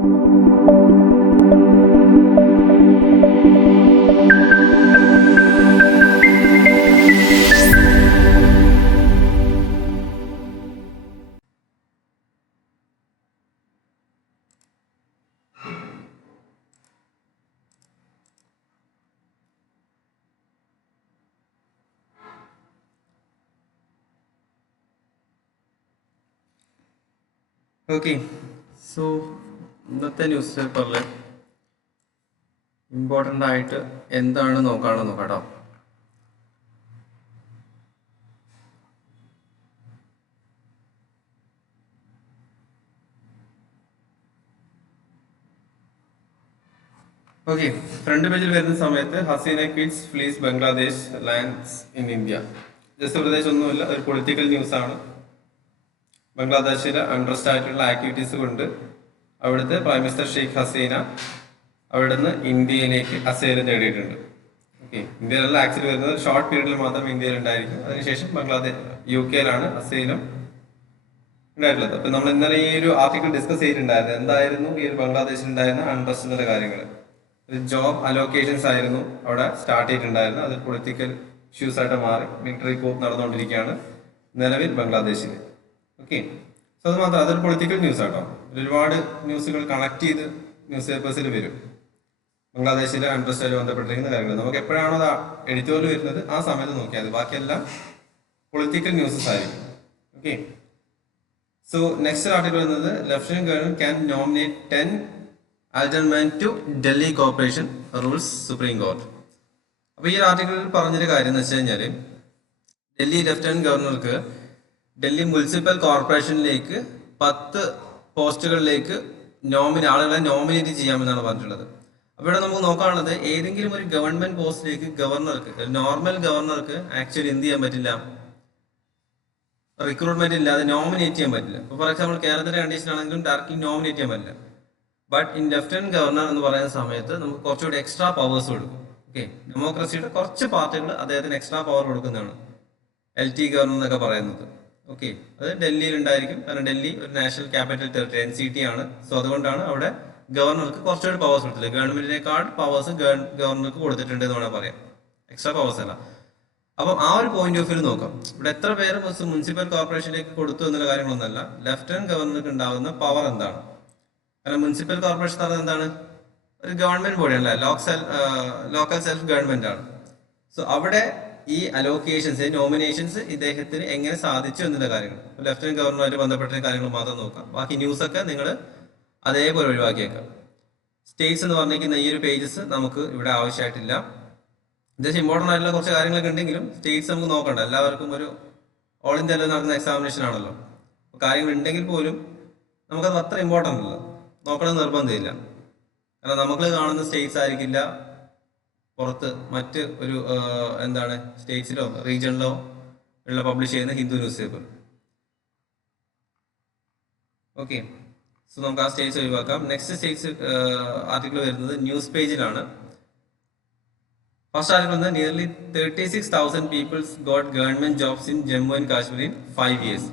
Okay, so ഇന്നത്തെ news പേപ്പറിൽ important ആയിട്ട് എന്താണ് നോക്കാമെന്ന് നോക്കാം കേട്ടോ. ഓക്കെ, ഫ്രണ്ട് പേജിൽ വരുന്ന സമയത്ത് Hasina kids flees Bangladesh lands in India. Just പ്രദേശം ഒന്നുമില്ല, ഒരു പൊളിറ്റിക്കൽ ന്യൂസ് ആണ്. ബംഗ്ലാദേശിലെ അൺട്രസ്റ്റ് ആയിട്ടുള്ള ആക്ടിവിറ്റീസ് കൊണ്ട് അവിടുത്തെ പ്രൈം മിനിസ്റ്റർ ഷെയ്ഖ് ഹസീന അവിടുന്ന് ഇന്ത്യയിലേക്ക് അസൈലം നേടിയിട്ടുണ്ട്. ഓക്കെ, ഇന്ത്യയിലല്ല, ആക്ച്വലി വരുന്നത് ഷോർട്ട് പീരീഡിൽ മാത്രം ഇന്ത്യയിൽ ഉണ്ടായിരിക്കും. അതിനുശേഷം UK അസൈലം ഉണ്ടായിട്ടുള്ളത്. അപ്പൊ നമ്മൾ ഇന്നലെ ഈ ഒരു ആർട്ടിക്കിൾ ഡിസ്കസ് ചെയ്തിട്ടുണ്ടായിരുന്നു. എന്തായിരുന്നു ഈ ഒരു ബംഗ്ലാദേശിൽ ഉണ്ടായിരുന്ന അൺട്രസ്റ്റിന്റെ കാര്യങ്ങൾ. ജോബ് അലോക്കേഷൻസ് ആയിരുന്നു അവിടെ സ്റ്റാർട്ട് ചെയ്തിട്ടുണ്ടായിരുന്നത്. അത് പൊളിറ്റിക്കൽ ഇഷ്യൂസ് ആയിട്ട് മാറി മിലിറ്ററി കൂപ്പ് നടന്നുകൊണ്ടിരിക്കുകയാണ് നിലവിൽ ബംഗ്ലാദേശിൽ. ഓക്കെ, സോ അത് മാത്രം, അതൊരു പൊളിറ്റിക്കൽ ന്യൂസ് ആട്ടോ. ഒരുപാട് ന്യൂസുകൾ കണക്ട് ചെയ്ത് ന്യൂസ് പേപ്പേഴ്സിൽ വരും ബംഗ്ലാദേശിലെ അൺട്രസ്റ്റുമായി ബന്ധപ്പെട്ടിരിക്കുന്ന കാര്യങ്ങൾ. നമുക്ക് എപ്പോഴാണോ അത് എഡിറ്റോറിയൽ വരുന്നത് ആ സമയത്ത് നോക്കിയാൽ മതി. ബാക്കിയെല്ലാം പൊളിറ്റിക്കൽ ന്യൂസസ് ആയിരിക്കും. ഓക്കെ, സോ നെക്സ്റ്റ് ആർട്ടിക്കിൾ വരുന്നത് lieutenant governor can nominate 10 aldermen to Delhi corporation rules supreme court. അപ്പൊ ഈ ആർട്ടിക്കിളിൽ പറഞ്ഞൊരു കാര്യം എന്ന് വെച്ച് കഴിഞ്ഞാൽ ഡൽഹി ലഫ്റ്റനന്റ് ഗവർണർക്ക് ഡൽഹി മുനിസിപ്പൽ കോർപ്പറേഷനിലേക്ക് 10 പോസ്റ്റുകളിലേക്ക് ആളുകളെ നോമിനേറ്റ് ചെയ്യാമെന്നാണ് പറഞ്ഞിട്ടുള്ളത്. അപ്പോൾ ഇവിടെ നമുക്ക് നോക്കാനുള്ളത് ഏതെങ്കിലും ഒരു ഗവൺമെന്റ് പോസ്റ്റിലേക്ക് നോർമൽ ഗവർണർക്ക് ആക്ച്വലി എന്ത് ചെയ്യാൻ പറ്റില്ല, റിക്രൂട്ട്മെന്റ് ഇല്ലാതെ നോമിനേറ്റ് ചെയ്യാൻ പറ്റില്ല. ഇപ്പോൾ ഫോർ എക്സാമ്പിൾ കേരളത്തിലെ കണ്ടീഷൻ ആണെങ്കിലും ഡയറക്റ്റ്ലി നോമിനേറ്റ് ചെയ്യാൻ പറ്റില്ല. ബട്ട് ഇൻ ലഫ്റ്റനന്റ് ഗവർണർ എന്ന് പറയുന്ന സമയത്ത് നമുക്ക് കുറച്ചുകൂടി എക്സ്ട്രാ പവേഴ്സ് കൊടുക്കും. ഓക്കെ, ഡെമോക്രസിയുടെ കുറച്ച് പാർട്ടികൾ അദ്ദേഹത്തിന് എക്സ്ട്രാ പവർ കൊടുക്കുന്നതാണ് LT ഗവർണർ എന്നൊക്കെ പറയുന്നത്. ഓക്കെ, അത് ഡൽഹിയിൽ ഉണ്ടായിരിക്കും. കാരണം ഡൽഹി ഒരു നാഷണൽ ക്യാപിറ്റൽ ടെറിട്ടറി NCT ആണ്. സോ അതുകൊണ്ടാണ് അവിടെ ഗവർണർക്ക് കുറച്ചുകൂടി പവേഴ്സ് കൊടുത്തില്ല. ഗവൺമെന്റിനേക്കാൾ പവേഴ്സ് ഗവർണർക്ക് കൊടുത്തിട്ടുണ്ട് എന്ന് വേണമെങ്കിൽ പറയാം, എക്സ്ട്രാ പവേഴ്സ് അല്ല. അപ്പം ആ ഒരു പോയിന്റ് ഓഫ് വ്യൂ നോക്കാം. ഇവിടെ എത്ര പേര് മുനിസിപ്പൽ കോർപ്പറേഷനിലേക്ക് കൊടുത്തു എന്നുള്ള കാര്യങ്ങളൊന്നല്ല, ലഫ്റ്റനന്റ് ഗവർണർക്ക് ഉണ്ടാകുന്ന പവർ എന്താണ്. കാരണം മുനിസിപ്പൽ കോർപ്പറേഷൻ എന്ന് പറയുന്നത് എന്താണ്, ഒരു ഗവൺമെന്റ് ബോഡിയാണ്, ലോക്കൽ സെൽഫ് ഗവൺമെന്റ് ആണ്. സോ അവിടെ ഈ അലോക്കേഷൻസ്, നോമിനേഷൻസ് ഇദ്ദേഹത്തിന് എങ്ങനെ സാധിച്ചു എന്നുള്ള കാര്യങ്ങൾ, ലഫ്റ്റനന്റ് ഗവർണറുമായിട്ട് ബന്ധപ്പെട്ട കാര്യങ്ങൾ മാത്രം നോക്കാം. ബാക്കി ന്യൂസ് ഒക്കെ നിങ്ങൾ അതേപോലെ ഒഴിവാക്കിയേക്കാം. സ്റ്റേറ്റ്സ് എന്ന് പറഞ്ഞിരിക്കുന്ന ഈ ഒരു പേജസ് നമുക്ക് ഇവിടെ ആവശ്യമായിട്ടില്ല. ജസ്റ്റ് ഇമ്പോർട്ടൻ്റ് ആയിട്ടുള്ള കുറച്ച് കാര്യങ്ങളൊക്കെ ഉണ്ടെങ്കിലും സ്റ്റേറ്റ്സ് നമുക്ക് നോക്കണ്ട. എല്ലാവർക്കും ഒരു ഓൾ ഇന്ത്യയിൽ നടക്കുന്ന എക്സാമിനേഷൻ ആണല്ലോ. കാര്യങ്ങൾ ഉണ്ടെങ്കിൽ പോലും നമുക്കത് അത്ര ഇമ്പോർട്ടൻ്റ് അല്ല, നോക്കണം നിർബന്ധമില്ല. കാരണം നമുക്ക് കാണുന്ന സ്റ്റേറ്റ്സ് ആയിരിക്കില്ല പുറത്ത് മറ്റ് ഒരു സ്റ്റേറ്റ്സിലോ റീജിയണിലോ ഉള്ള പബ്ലിഷ് ചെയ്യുന്ന Hindu news paper. Okay, so നമുക്ക് ആ സ്റ്റേറ്റ്സ് ഒഴിവാക്കാം. നെക്സ്റ്റ് സ്റ്റേറ്റ്സ് ആർട്ടിക്കിൾ വരുന്നത് ന്യൂസ് പേജിലാണ്. ഫസ്റ്റ് ആർട്ടിക്കിൾ വന്നത് nearly 36,000 peoples got government jobs in Jammu and Kashmir in 5 years.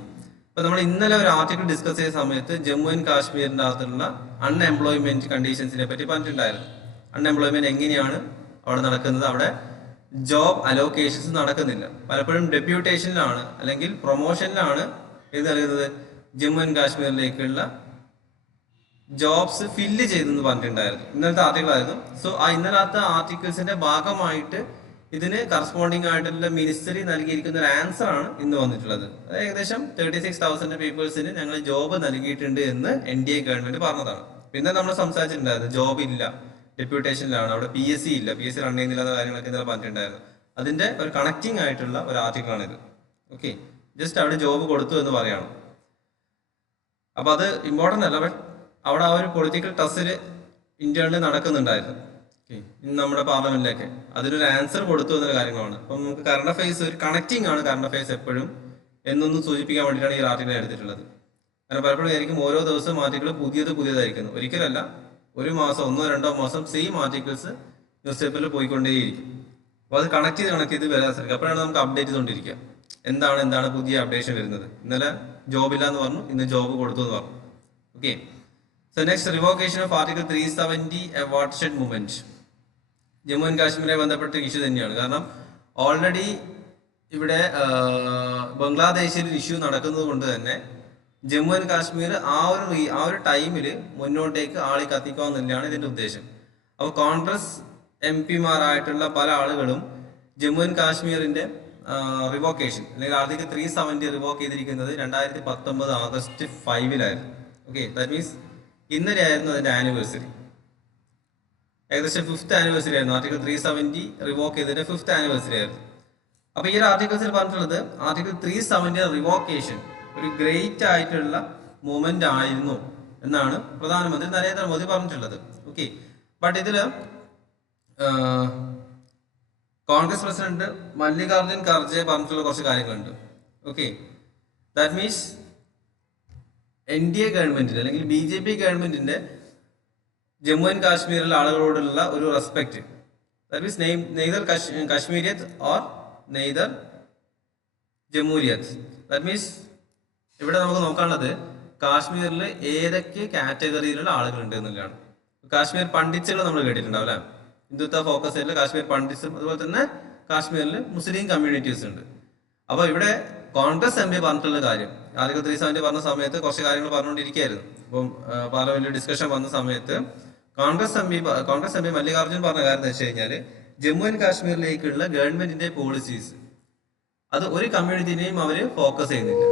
ഇപ്പൊ നമ്മൾ ഇന്നലെ ഒരു ആർട്ടിക്കിൾ ഡിസ്കസ് ചെയ്ത സമയത്ത് ജമ്മു ആൻഡ് കാശ്മീരിന്റെ അകത്തുള്ള അൺഎംപ്ലോയ്മെന്റ് കണ്ടീഷൻസിനെ പറ്റി പറഞ്ഞിട്ടുണ്ടായിരുന്നു. അൺഎംപ്ലോയ്മെന്റ് എങ്ങനെയാണ് അവിടെ നടക്കുന്നത്, അവിടെ ജോബ് അലോക്കേഷൻസ് നടക്കുന്നില്ല. പലപ്പോഴും ഡെപ്യൂട്ടേഷനിലാണ് അല്ലെങ്കിൽ പ്രൊമോഷനിലാണ് ഇത് നൽകുന്നത്, ജമ്മു ആൻഡ് കാശ്മീരിലേക്കുള്ള ജോബ്സ് ഫില്ല് ചെയ്തെന്ന് പറഞ്ഞിട്ടുണ്ടായിരുന്നു. ഇന്നലത്തെ ആർട്ടിക്കിൾ ആയിരുന്നു. സോ ആ ഇന്നലത്തെ ആർട്ടിക്കിൾസിന്റെ ഭാഗമായിട്ട് ഇതിന് കറസ്പോണ്ടിങ് ആയിട്ടുള്ള മിനിസ്റ്ററി നൽകിയിരിക്കുന്ന ഒരു ആൻസർ ആണ് ഇന്ന് വന്നിട്ടുള്ളത്. അത് ഏകദേശം 36,000 പീപ്പിൾസിന് ഞങ്ങൾ ജോബ് നൽകിയിട്ടുണ്ട് എന്ന് NDA ഗവൺമെന്റ് പറഞ്ഞതാണ്. പിന്നെ നമ്മൾ സംസാരിച്ചിട്ടുണ്ടായിരുന്നു ജോബ് ഇല്ല, ഡെപ്യൂട്ടേഷനിലാണ്, അവിടെ PSC ഇല്ല, PSC റൺ ചെയ്യുന്നില്ലാത്ത കാര്യങ്ങളൊക്കെ ഇന്നലെ പറഞ്ഞിട്ടുണ്ടായിരുന്നു. അതിന്റെ ഒരു കണക്റ്റിംഗ് ആയിട്ടുള്ള ഒരു ആർട്ടിക്കിൾ ആണിത്. ഓക്കെ, ജസ്റ്റ് അവിടെ ജോബ് കൊടുത്തു എന്ന് പറയണം. അപ്പൊ അത് ഇമ്പോർട്ടൻ്റ് അല്ല, ബട്ട് അവിടെ ആ ഒരു പൊളിറ്റിക്കൽ ടസ്സിൽ ഇന്ത്യയിൽ നടക്കുന്നുണ്ടായിരുന്നു. നമ്മുടെ പാർലമെന്റിലേക്ക് അതിനൊരു ആൻസർ കൊടുത്തു എന്ന കാര്യങ്ങളാണ്. അപ്പം നമുക്ക് കറണ്ട് അഫയേഴ്സ് ഒരു കണക്റ്റിംഗ് ആണ് കറണ്ട് അഫയേഴ്സ് എപ്പോഴും എന്നൊന്നും സൂചിപ്പിക്കാൻ വേണ്ടിയിട്ടാണ് ഈ ആർട്ടിക്കിൾ എടുത്തിട്ടുള്ളത്. കാരണം പലപ്പോഴും ആയിരിക്കും ഓരോ ദിവസവും ആർട്ടിക്കിൾ പുതിയതായിരിക്കുന്നു. ഒരിക്കലല്ല, ഒരു മാസം 1-2 മാസം സെയിം ആർട്ടിക്കിൾസ് ന്യൂസ് പേപ്പറിൽ പോയിക്കൊണ്ടേയിരിക്കും. അപ്പോൾ അത് കണക്ട് ചെയ്ത് വരാൻ സാധിക്കും. അപ്പോഴാണ് നമുക്ക് അപ്ഡേറ്റ് ചെയ്തുകൊണ്ടിരിക്കുക എന്താണ് പുതിയ അപ്ഡേഷൻ വരുന്നത്. ഇന്നലെ ജോബ് ഇല്ല എന്ന് പറഞ്ഞു, ഇന്ന് ജോബ് കൊടുത്തു എന്ന് പറഞ്ഞു. Okay, so next, revocation of article 370 a watershed movement. Jammu and കാശ്മീരെ ബന്ധപ്പെട്ട ഇഷ്യൂ തന്നെയാണ്. കാരണം ഓൾറെഡി ഇവിടെ ബംഗ്ലാദേശിൽ ഇഷ്യൂ നടക്കുന്നത് കൊണ്ട് തന്നെ ജമ്മു ആൻഡ് കാശ്മീർ ആ ഒരു ടൈമിൽ മുന്നോട്ടേക്ക് ആളി കത്തിക്കുക എന്നുള്ളതാണ് ഇതിന്റെ ഉദ്ദേശം. അപ്പോൾ കോൺഗ്രസ് MP-മാരായിട്ടുള്ള പല ആളുകളും ജമ്മു ആൻഡ് കാശ്മീരിന്റെ റിവോക്കേഷൻ അല്ലെങ്കിൽ ആർട്ടിക്കിൾ 370 റിവോക്ക് ചെയ്തിരിക്കുന്നത് 2019 August 5-ലായിരുന്നു. ഓക്കെ, ദാറ്റ് മീൻസ് ഇന്നലെ ആയിരുന്നു അതിന്റെ ആനിവേഴ്സറി. ഏകദേശം 5th ആനിവേഴ്സറി ആയിരുന്നു. ആർട്ടിക്കിൾ 370 റിവോക്ക് ചെയ്തതിന്റെ 5th ആനിവേഴ്സറി ആയിരുന്നു. അപ്പൊ ഈ ഒരു ആർട്ടിക്കിൾസിൽ പറഞ്ഞിട്ടുള്ളത് ആർട്ടിക്കിൾ 370 റിവോക്കേഷൻ ഒരു ഗ്രേറ്റ് ആയിട്ടുള്ള മൂവ്മെന്റ് ആയിരുന്നു എന്നാണ് പ്രധാനമന്ത്രി നരേന്ദ്രമോദി പറഞ്ഞിട്ടുള്ളത്. ഓക്കെ, ബട്ട് ഇതില് കോൺഗ്രസ് പ്രസിഡന്റ് മല്ലികാർജുൻ ഖാർഗെ പറഞ്ഞിട്ടുള്ള കുറച്ച് കാര്യങ്ങളുണ്ട്. ഓക്കെ, ദാറ്റ് മീൻസ് NDA ഗവൺമെന്റിന്റെ അല്ലെങ്കിൽ BJP ഗവൺമെന്റിന്റെ ജമ്മു ആൻഡ് കാശ്മീരിലെ ആളുകളോടുള്ള ഒരു respect, that means neither Kashmiriyat or neither Jamhuriyat. That means ഇവിടെ നമുക്ക് നോക്കാനുള്ളത് കാശ്മീരിൽ ഏതൊക്കെ കാറ്റഗറിയിലുള്ള ആളുകളുണ്ട് എന്നുള്ളതാണ്. കാശ്മീർ പണ്ഡിറ്റ്സുകൾ നമ്മൾ കേട്ടിട്ടുണ്ടാവും അല്ലെ, ഹിന്ദുത്വ ഫോക്കസ് ചെയ്തിട്ടുള്ള കാശ്മീർ പണ്ഡിറ്റ്സും അതുപോലെ തന്നെ കാശ്മീരിൽ മുസ്ലിം കമ്മ്യൂണിറ്റീസ് ഉണ്ട്. അപ്പൊ ഇവിടെ കോൺഗ്രസ് MP പറഞ്ഞിട്ടുള്ള കാര്യം, ആർട്ടിക്കിൾ 370 പറഞ്ഞ സമയത്ത് കുറച്ച് കാര്യങ്ങൾ പറഞ്ഞുകൊണ്ടിരിക്കുകയായിരുന്നു. അപ്പം പാർലമെന്റിൽ ഡിസ്കഷൻ വന്ന സമയത്ത് കോൺഗ്രസ് എം പി മല്ലികാർജുൻ പറഞ്ഞ കാര്യം എന്ന് വെച്ച് കഴിഞ്ഞാൽ ജമ്മു ആൻഡ് കാശ്മീരിലേക്കുള്ള ഗവൺമെന്റിന്റെ പോളിസീസ് അത് ഒരു കമ്മ്യൂണിറ്റിനെയും അവർ ഫോക്കസ് ചെയ്യുന്നില്ല.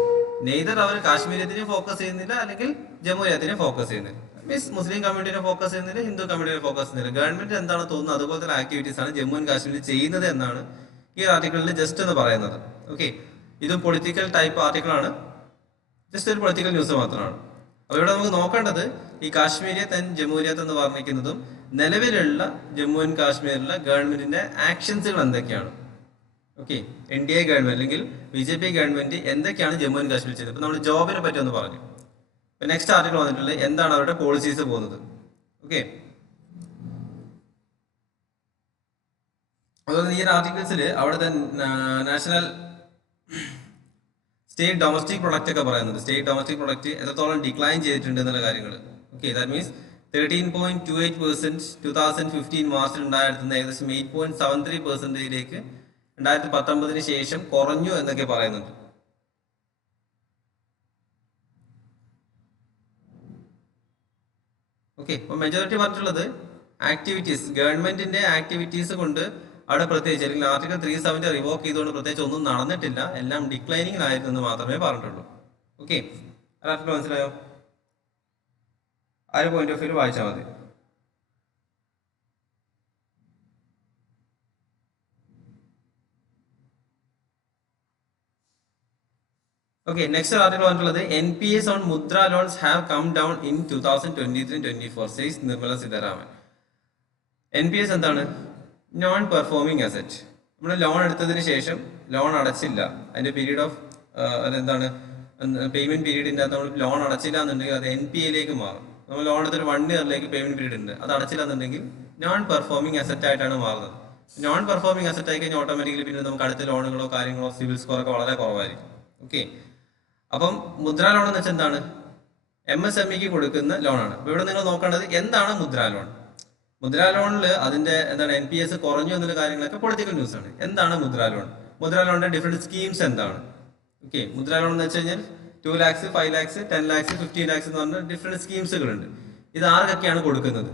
നെയ്തർ അവർ കാശ്മീരത്തിനെ ഫോക്കസ് ചെയ്യുന്നില്ല അല്ലെങ്കിൽ ജമ്മൂരിയത്തിനെ ഫോക്കസ് ചെയ്യുന്നില്ല. മീൻസ് മുസ്ലിം കമ്മ്യൂണിറ്റിനെ ഫോക്കസ് ചെയ്യുന്നില്ല, ഹിന്ദു കമ്മ്യൂണിറ്റിനെ ഫോക്കസ് ചെയ്യുന്നില്ല. ഗവൺമെന്റ് എന്താണ് തോന്നുന്നത് അതുപോലത്തെ ആക്ടിവിറ്റീസ് ആണ് ജമ്മു ആൻഡ് കാശ്മീരിൽ ചെയ്യുന്നത് എന്നാണ് ഈ ആർട്ടിക്കിളിൽ ജസ്റ്റ് എന്ന് പറയുന്നത്. ഓക്കെ, ഇതും പൊളിറ്റിക്കൽ ടൈപ്പ് ആർട്ടിക്കിൾ ആണ്, ജസ്റ്റ് ഒരു പൊളിറ്റിക്കൽ ന്യൂസ് മാത്രമാണ്. അപ്പോൾ ഇവിടെ നമുക്ക് നോക്കേണ്ടത് ഈ കാശ്മീരിയത്ത് ആൻഡ് ജമ്മൂരിയത്ത് എന്ന് പറഞ്ഞിരിക്കുന്നതും നിലവിലുള്ള ജമ്മു ആൻഡ് കാശ്മീരിലെ ഗവൺമെന്റിന്റെ ആക്ഷൻസുകൾ എന്തൊക്കെയാണ്. ഓക്കെ, NDA ഗവൺമെന്റ് അല്ലെങ്കിൽ BJP ഗവൺമെന്റ് എന്തൊക്കെയാണ് ജമ്മു ആൻഡ് കാശ്മീർ ചെയ്തത്. ഇപ്പൊ നമ്മൾ ജോബിനെ പറ്റി ഒന്ന് പറഞ്ഞു. ഇപ്പൊ നെക്സ്റ്റ് ആർട്ടിക്കിൾ വന്നിട്ടുള്ളത് എന്താണ് അവരുടെ പോളിസീസ് പോകുന്നത്. ഓക്കെ, അതുപോലെ ഈ ആർട്ടിക്കിൾസിൽ അവിടുത്തെ നാഷണൽ സ്റ്റേറ്റ് ഡൊമസ്റ്റിക് പ്രൊഡക്റ്റ് ഒക്കെ പറയുന്നത്, സ്റ്റേറ്റ് ഡൊമസ്റ്റിക് പ്രൊഡക്റ്റ് എത്രത്തോളം ഡിക്ലൈൻ ചെയ്തിട്ടുണ്ട് എന്നുള്ള കാര്യങ്ങൾ. ഓക്കെ, ദാറ്റ് മീൻസ് 13.28% 2015 മാർച്ചിൽ ഉണ്ടായിരുന്ന ഏകദേശം 8.73%ലേക്ക് 2019 ശേഷം കുറഞ്ഞു എന്നൊക്കെ പറയുന്നുണ്ട്. ഓക്കെ, അപ്പൊ മെജോറിറ്റി പറഞ്ഞിട്ടുള്ളത് ആക്ടിവിറ്റീസ്, ഗവൺമെന്റിന്റെ ആക്ടിവിറ്റീസ് കൊണ്ട് അവിടെ പ്രത്യേകിച്ച് അല്ലെങ്കിൽ ആർട്ടിക്കിൾ 370 റിവോക്ക് ചെയ്തുകൊണ്ട് പ്രത്യേകിച്ച് ഒന്നും നടന്നിട്ടില്ല, എല്ലാം ഡിക്ലൈനിങ് ആയിരുന്നു എന്ന് മാത്രമേ പറഞ്ഞിട്ടുള്ളൂ. ഓക്കെ, ആർട്ടിക്കിൾ മനസ്സിലായോ? ആ ഒരു പോയിന്റ് ഓഫ് വ്യൂ വായിച്ചാൽ മതി. Okay, next article വന്നിട്ടുള്ളത് NPS on Mudra loans have come down in 2023-24 says Nirmala Sitharaman. NPS എന്താണ്? Non performing asset. നമ്മൾ ലോൺ എടുത്തതിന് ശേഷം ലോൺ അടച്ചില്ല, അതിന്റെ പീരീഡ് ഓഫ് എന്താണ് പേയ്മെന്റ് പീരീഡിന്റെ അകത്ത് നമ്മൾ ലോൺ അടച്ചില്ല എന്നുണ്ടെങ്കിൽ അത് NPA മാറും. നമ്മൾ ലോൺ എടുത്തൊരു 1 ഇയറിലേക്ക് പേയ്മെന്റ് പീരീഡ് ഉണ്ട്, അത് അടച്ചില്ല എന്നുണ്ടെങ്കിൽ നോൺ പെർഫോമിംഗ് അസറ്റ് ആയിട്ടാണ് മാറുന്നത്. നോൺ പെർഫോമിംഗ് അസറ്റ് ആയി കഴിഞ്ഞാൽ ഓട്ടോമാറ്റിക്കലി പിന്നെ നമുക്ക് അടുത്ത ലോണുകളോ കാര്യങ്ങളോ സിവിൽ സ്കോർ ഒക്കെ വളരെ കുറവായിരിക്കും. ഓക്കെ, അപ്പം മുദ്രാ ലോൺ എന്ന് വെച്ചാൽ എന്താണ്? MSMEക്ക് കൊടുക്കുന്ന ലോണാണ്. അപ്പൊ ഇവിടെ നിങ്ങൾ നോക്കേണ്ടത് എന്താണ് മുദ്രാ ലോൺ. മുദ്രാ ലോണിൽ അതിന്റെ എന്താണ് NPS കുറഞ്ഞു എന്നുള്ള കാര്യങ്ങളൊക്കെ പൊളിറ്റിക്കൽ ന്യൂസ് ആണ്. എന്താണ് മുദ്രാ ലോൺ? മുദ്രാ ലോണിന്റെ ഡിഫറെന്റ് സ്കീംസ് എന്താണ്? ഓക്കെ, മുദ്രാ ലോൺ എന്ന് വെച്ച് കഴിഞ്ഞാൽ 2 lakhs, 5 lakhs, 10 lakhs, 15 lakhs എന്ന് പറഞ്ഞ ഡിഫറെന്റ് സ്കീംസുകളുണ്ട്. ഇത് ആർക്കൊക്കെയാണ് കൊടുക്കുന്നത്?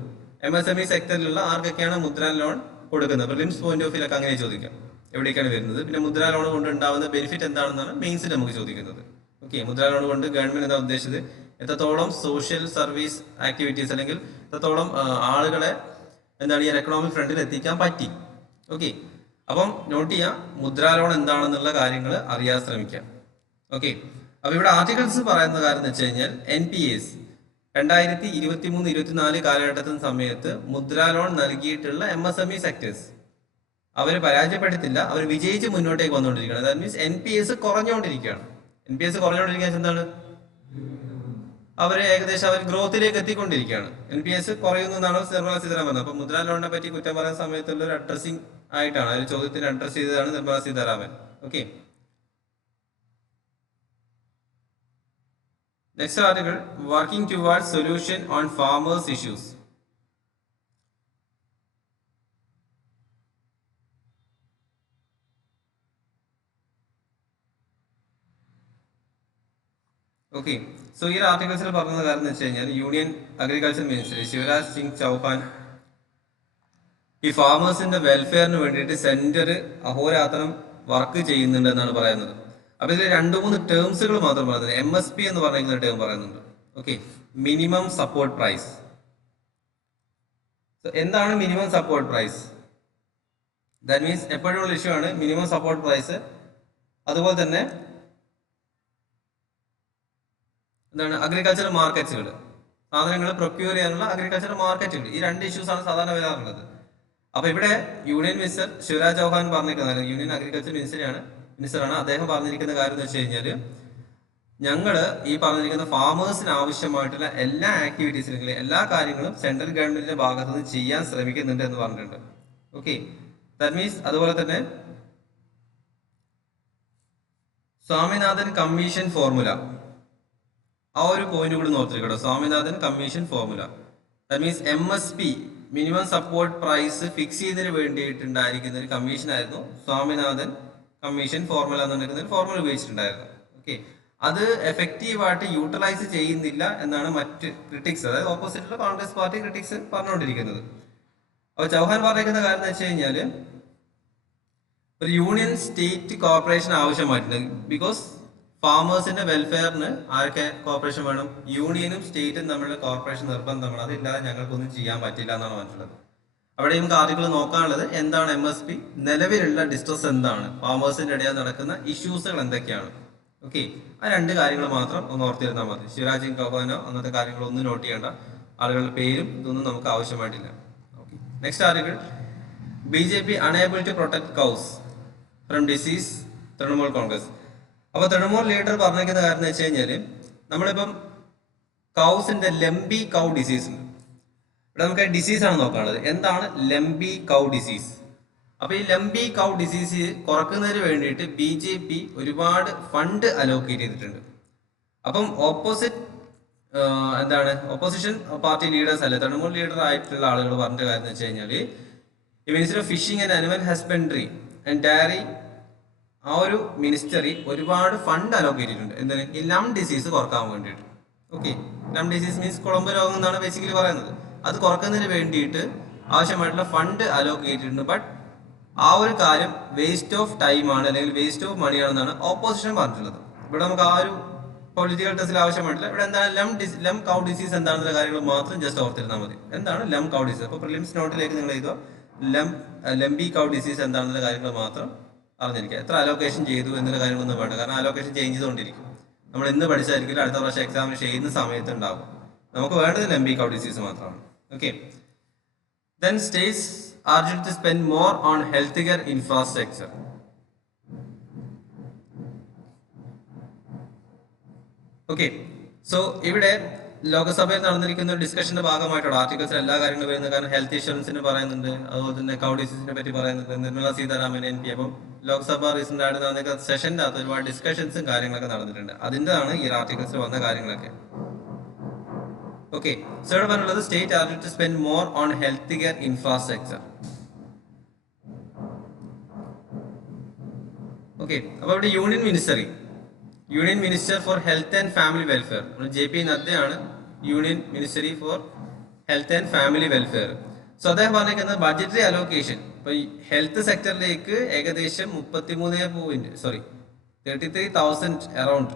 MSME സെക്ടറിലുള്ള ആർക്കൊക്കെയാണ് മുദ്രാ ലോൺ കൊടുക്കുന്നത്? പ്രിലിംസ് പോയിന്റ് ഓഫ് വ്യൂലൊക്കെ അങ്ങനെ ചോദിക്കാം, എവിടേക്കാണ് വരുന്നത്. പിന്നെ മുദ്രാ ലോൺ കൊണ്ട് ഉണ്ടാവുന്ന ബെനിഫിറ്റ് എന്താണെന്നാണ് മെയിൻസിൽ നമുക്ക് ചോദിക്കുന്നത്. ഓക്കെ, മുദ്രാ ലോൺ കൊണ്ട് ഗവൺമെന്റ് എന്താ ഉദ്ദേശിച്ചത്? എത്രത്തോളം സോഷ്യൽ സർവീസ് ആക്ടിവിറ്റീസ് അല്ലെങ്കിൽ എത്രത്തോളം ആളുകളെ എന്താണ് ഈ എക്കണോമിക് ഫ്രണ്ടിൽ എത്തിക്കാൻ പറ്റി. ഓക്കെ, അപ്പം നോട്ട് ചെയ്യാം, മുദ്രാ ലോൺ എന്താണെന്നുള്ള കാര്യങ്ങൾ അറിയാൻ ശ്രമിക്കാം. ഓക്കെ, അപ്പൊ ഇവിടെ ആർട്ടിക്കിൾസ് പറയുന്ന കാര്യം എന്ന് വെച്ച് കഴിഞ്ഞാൽ NPS 2023-24 കാലഘട്ടത്തിന് സമയത്ത് മുദ്രാ ലോൺ നൽകിയിട്ടുള്ള MSME സെക്ടേഴ്സ് അവർ പരാജയപ്പെടുത്തില്ല, അവർ വിജയിച്ച് മുന്നോട്ടേക്ക് വന്നുകൊണ്ടിരിക്കുകയാണ്. That means NPS കുറഞ്ഞുകൊണ്ടിരിക്കുകയാണ്. NPS കുറഞ്ഞുകൊണ്ടിരിക്കുക എന്താണ്? അവര് ഏകദേശം അവർ ഗ്രോത്തിലേക്ക് എത്തിക്കൊണ്ടിരിക്കുകയാണ്. NPS കുറയുന്നു എന്നാണ് നിർമ്മല സീതാരാമൻ പറഞ്ഞത്. അപ്പൊ മുദ്രാ ലോണിനെ പറ്റി കുറ്റം പറയുന്ന സമയത്തുള്ള ഒരു അഡ്രസ്സിംഗ് ആയിട്ടാണ്, ആ ഒരു ചോദ്യത്തിന് അഡ്രസ് ചെയ്തതാണ് Nirmala Sitharaman. Okay, next article working toward solution on farmers issues. Okay, so ഈ ആർട്ടിക്കിൾസിൽ പറഞ്ഞ കാര്യം എന്ന് വെച്ച് കഴിഞ്ഞാൽ union agriculture minister Shivraj Singh Chouhan ഈ ഫാമേഴ്സിന്റെ വെൽഫെയറിന് വേണ്ടിയിട്ട് സെന്റർ അഹോരാത്രം വർക്ക് ചെയ്യുന്നുണ്ട് എന്നാണ് പറയുന്നത്. അപ്പൊ ഇതിൽ 2-3 ടേംസുകൾ മാത്രം പറയുന്നത്. MSP എന്ന് പറയുന്ന ടേം പറയുന്നുണ്ട്. Okay, minimum support price. എന്താണ് minimum support price? That means എപ്പോഴുള്ള ഇഷ്യൂ ആണ് മിനിമം സപ്പോർട്ട് പ്രൈസ്. അതുപോലെ തന്നെ എന്താണ് അഗ്രികൾച്ചർ മാർക്കറ്റുകൾ, സാധനങ്ങൾ പ്രൊക്യൂർ ചെയ്യാനുള്ള അഗ്രികൾച്ചർ മാർക്കറ്റുകൾ. ഈ 2 ഇഷ്യൂസ് ആണ് സാധാരണ വരാറുള്ളത്. അപ്പൊ ഇവിടെ യൂണിയൻ മിനിസ്റ്റർ ശിവരാജ് ചൗഹാൻ പറഞ്ഞിരിക്കുന്നത്, യൂണിയൻ അഗ്രികൾച്ചർ മിനിസ്റ്ററാണ്, അദ്ദേഹം പറഞ്ഞിരിക്കുന്ന കാര്യം എന്ന് വെച്ച് കഴിഞ്ഞാല് ഞങ്ങള് ഈ പറഞ്ഞിരിക്കുന്ന ഫാമേഴ്സിന് ആവശ്യമായിട്ടുള്ള എല്ലാ ആക്ടിവിറ്റീസിലും എല്ലാ കാര്യങ്ങളും സെൻട്രൽ ഗവൺമെന്റിന്റെ ഭാഗത്ത് നിന്ന് ചെയ്യാൻ ശ്രമിക്കുന്നുണ്ട് എന്ന് പറഞ്ഞിട്ടുണ്ട്. ഓക്കെ, ദാറ്റ് മീൻസ് അതുപോലെ തന്നെ സ്വാമിനാഥൻ കമ്മീഷൻ ഫോർമുല, ആ ഒരു പോയിന്റ് കൂടി നോർത്തിരിക്കട്ടോ. Swaminathan commission formula that means MSP minimum support price fix ചെയ്തതിന് വേണ്ടിയിട്ടുണ്ടായിരിക്കുന്ന ഒരു കമ്മീഷൻ ആയിരുന്നു സ്വാമിനാഥൻ കമ്മീഷൻ ഫോർമുല എന്ന് പറയുന്ന ഒരു ഫോർമുല ഉപയോഗിച്ചിട്ടുണ്ടായിരുന്നു. ഓക്കെ, അത് എഫക്റ്റീവായിട്ട് യൂട്ടിലൈസ് ചെയ്യുന്നില്ല എന്നാണ് മറ്റ് ക്രിട്ടിക്സ്, അതായത് ഓപ്പോസിറ്റുള്ള കോൺഗ്രസ് പാർട്ടി ക്രിട്ടിക്സ് പറഞ്ഞുകൊണ്ടിരിക്കുന്നത്. അപ്പോൾ ചൗഹാൻ പറഞ്ഞിരിക്കുന്ന കാര്യം എന്ന് വെച്ച് കഴിഞ്ഞാല് ഒരു യൂണിയൻ സ്റ്റേറ്റ് കോർപ്പറേഷൻ ആവശ്യമായിട്ടുണ്ട്. ബിക്കോസ് ഫാമേഴ്സിന്റെ വെൽഫെയറിന് ആരൊക്കെ കോർപ്പറേഷൻ വേണം? യൂണിയനും സ്റ്റേറ്റും തമ്മിലുള്ള കോർപ്പറേഷൻ നിർബന്ധമാണ്. അതില്ലാതെ ഞങ്ങൾക്കൊന്നും ചെയ്യാൻ പറ്റില്ല എന്നാണ് പറഞ്ഞിട്ടുള്ളത്. അവിടെ നമുക്ക് ആർട്ടിക്കിൾ നോക്കാനുള്ളത് എന്താണ് MSP, നിലവിലുള്ള ഡിസ്ട്രസ് എന്താണ്, ഫാമേഴ്സിന്റെ ഇടയിൽ നടക്കുന്ന ഇഷ്യൂസുകൾ എന്തൊക്കെയാണ്. ഓക്കെ, ആ 2 കാര്യങ്ങൾ മാത്രം ഒന്ന് ഓർത്തിരുന്നാൽ മതി. ശിവരാജ് സിംഗ് ചൗഹാനോ അങ്ങനത്തെ കാര്യങ്ങളൊന്നും നോട്ട് ചെയ്യേണ്ട. ആളുകളുടെ പേരും ഇതൊന്നും നമുക്ക് ആവശ്യമായിട്ടില്ല. Okay, next article BJP unable to protect cows from disease, Trinamool Congress. അപ്പൊ തൃണമൂൽ ലീഡർ പറഞ്ഞിരിക്കുന്ന കാര്യം എന്ന് വെച്ച് കഴിഞ്ഞാല് നമ്മളിപ്പം കൗസിന്റെ ലംബി കൗ ഡിസീസ് ഉണ്ട്. ഇവിടെ നമുക്ക് ഡിസീസ് ആണ് നോക്കാനുള്ളത്. എന്താണ് ലംബി കൗ ഡിസീസ്? അപ്പൊ ഈ ലംബി കൗ ഡിസീസ് കുറക്കുന്നതിന് വേണ്ടിയിട്ട് BJP ഒരുപാട് ഫണ്ട് അലോക്കേറ്റ് ചെയ്തിട്ടുണ്ട്. അപ്പം ഓപ്പോസിഷൻ പാർട്ടി ലീഡേഴ്സ് അല്ലെ, തൃണമൂൽ ലീഡർ ആയിട്ടുള്ള ആളുകൾ പറഞ്ഞ കാര്യം എന്ന് വെച്ച് കഴിഞ്ഞാല് ഈ minister of phishing and animal husbandry and dairy, ആ ഒരു മിനിസ്റ്ററി ഒരുപാട് ഫണ്ട് അലോക്കേറ്റ് ചെയ്തിട്ടുണ്ട്. എന്തിന്? ഈ ലം ഡിസീസ് കുറക്കാൻ വേണ്ടിയിട്ട്. ഓക്കെ, ലം ഡിസീസ് മീൻസ് കുളമ്പ് രോഗം എന്നാണ് ബേസിക്കലി പറയുന്നത്. അത് കുറക്കുന്നതിന് വേണ്ടിയിട്ട് ആവശ്യമായിട്ടുള്ള ഫണ്ട് അലോക്കേറ്റ് ചെയ്തിട്ടുണ്ട്. ബട്ട് ആ ഒരു കാര്യം വേസ്റ്റ് ഓഫ് ടൈം ആണ്, അല്ലെങ്കിൽ വേസ്റ്റ് ഓഫ് മണി ആണെന്നാണ് ഓപ്പോസിഷൻ പറഞ്ഞിട്ടുള്ളത്. ഇവിടെ നമുക്ക് ആ ഒരു പൊളിറ്റിക്കൽ ടെസ്റ്റിൽ ആവശ്യമായിട്ടില്ല. ഇവിടെ എന്താണ് ലം കൗ ഡിസീസ് എന്താണെന്നുള്ള കാര്യങ്ങൾ മാത്രം ജസ്റ്റ് ഓർത്തിരുന്നാൽ മതി. എന്താണ് ലം കൗ ഡിസീസ്? അപ്പോൾ പ്രിലിംസ് നോട്ടിലേക്ക് നിങ്ങൾ എഴുതുക ലംബി കൗ ഡിസീസ് എന്താണെന്നുള്ള കാര്യങ്ങൾ മാത്രം അറിഞ്ഞിരിക്കുക. എത്ര അലോക്കേഷൻ ചെയ്തു എന്നുള്ള കാര്യങ്ങളൊന്നും വേണ്ട, കാരണം അലോക്കേഷൻ ചേഞ്ച് ചെയ്തുകൊണ്ടിരിക്കും. നമ്മൾ ഇന്ന് പഠിച്ചായിരിക്കും അടുത്ത പ്രാവശ്യം എക്സാമിന് ചെയ്യുന്ന സമയത്ത് ഉണ്ടാവും. നമുക്ക് വേണ്ടത് ലംബി കൗ ഡിസീസ് മാത്രമാണ്. Okay, then States are due to spend more on healthcare infrastructure. Okay, so ഇവിടെ ലോകസഭയിൽ നടന്നിരിക്കുന്ന ഒരു ഡിസ്കഷന്റെ ഭാഗമായിട്ടാണ് ആർട്ടിക്കിൾസ് എല്ലാ കാര്യങ്ങളും വരുന്നത്. കാരണം ഹെൽത്ത് ഇൻഷുറൻസിന് പറയുന്നുണ്ട്, അതുപോലെ തന്നെ കൗ ഡിസീസിനെ പറ്റി പറയുന്നുണ്ട്, നിർമ്മല സീതാരാമൻ MP. അപ്പം ലോക്സഭ റീസെന്റ് ആയിട്ട് നടന്ന സെഷന്റെ അകത്ത് ഒരുപാട് ഡിസ്കഷൻസും കാര്യങ്ങളൊക്കെ നടന്നിട്ടുണ്ട്. അതിൻ്റെതാണ് ഈ ആർട്ടിക്കിൾസിൽ വന്ന കാര്യങ്ങളൊക്കെ. ഓക്കെ, സോ ഇവിടെ പറഞ്ഞുള്ളത് state are to spend more on health care infrastructure. Okay, അപ്പൊ ഇവിടെ union minister for health and family welfare JP നദ്ദയാണ് union ministry for health and family welfare. So അദ്ദേഹം പറഞ്ഞിരിക്കുന്നത് ബഡ്ജറ്ററി അലോക്കേഷൻ ഇപ്പൊ ഈ ഹെൽത്ത് സെക്ടറിലേക്ക് ഏകദേശം 33,000 അറൌണ്ട്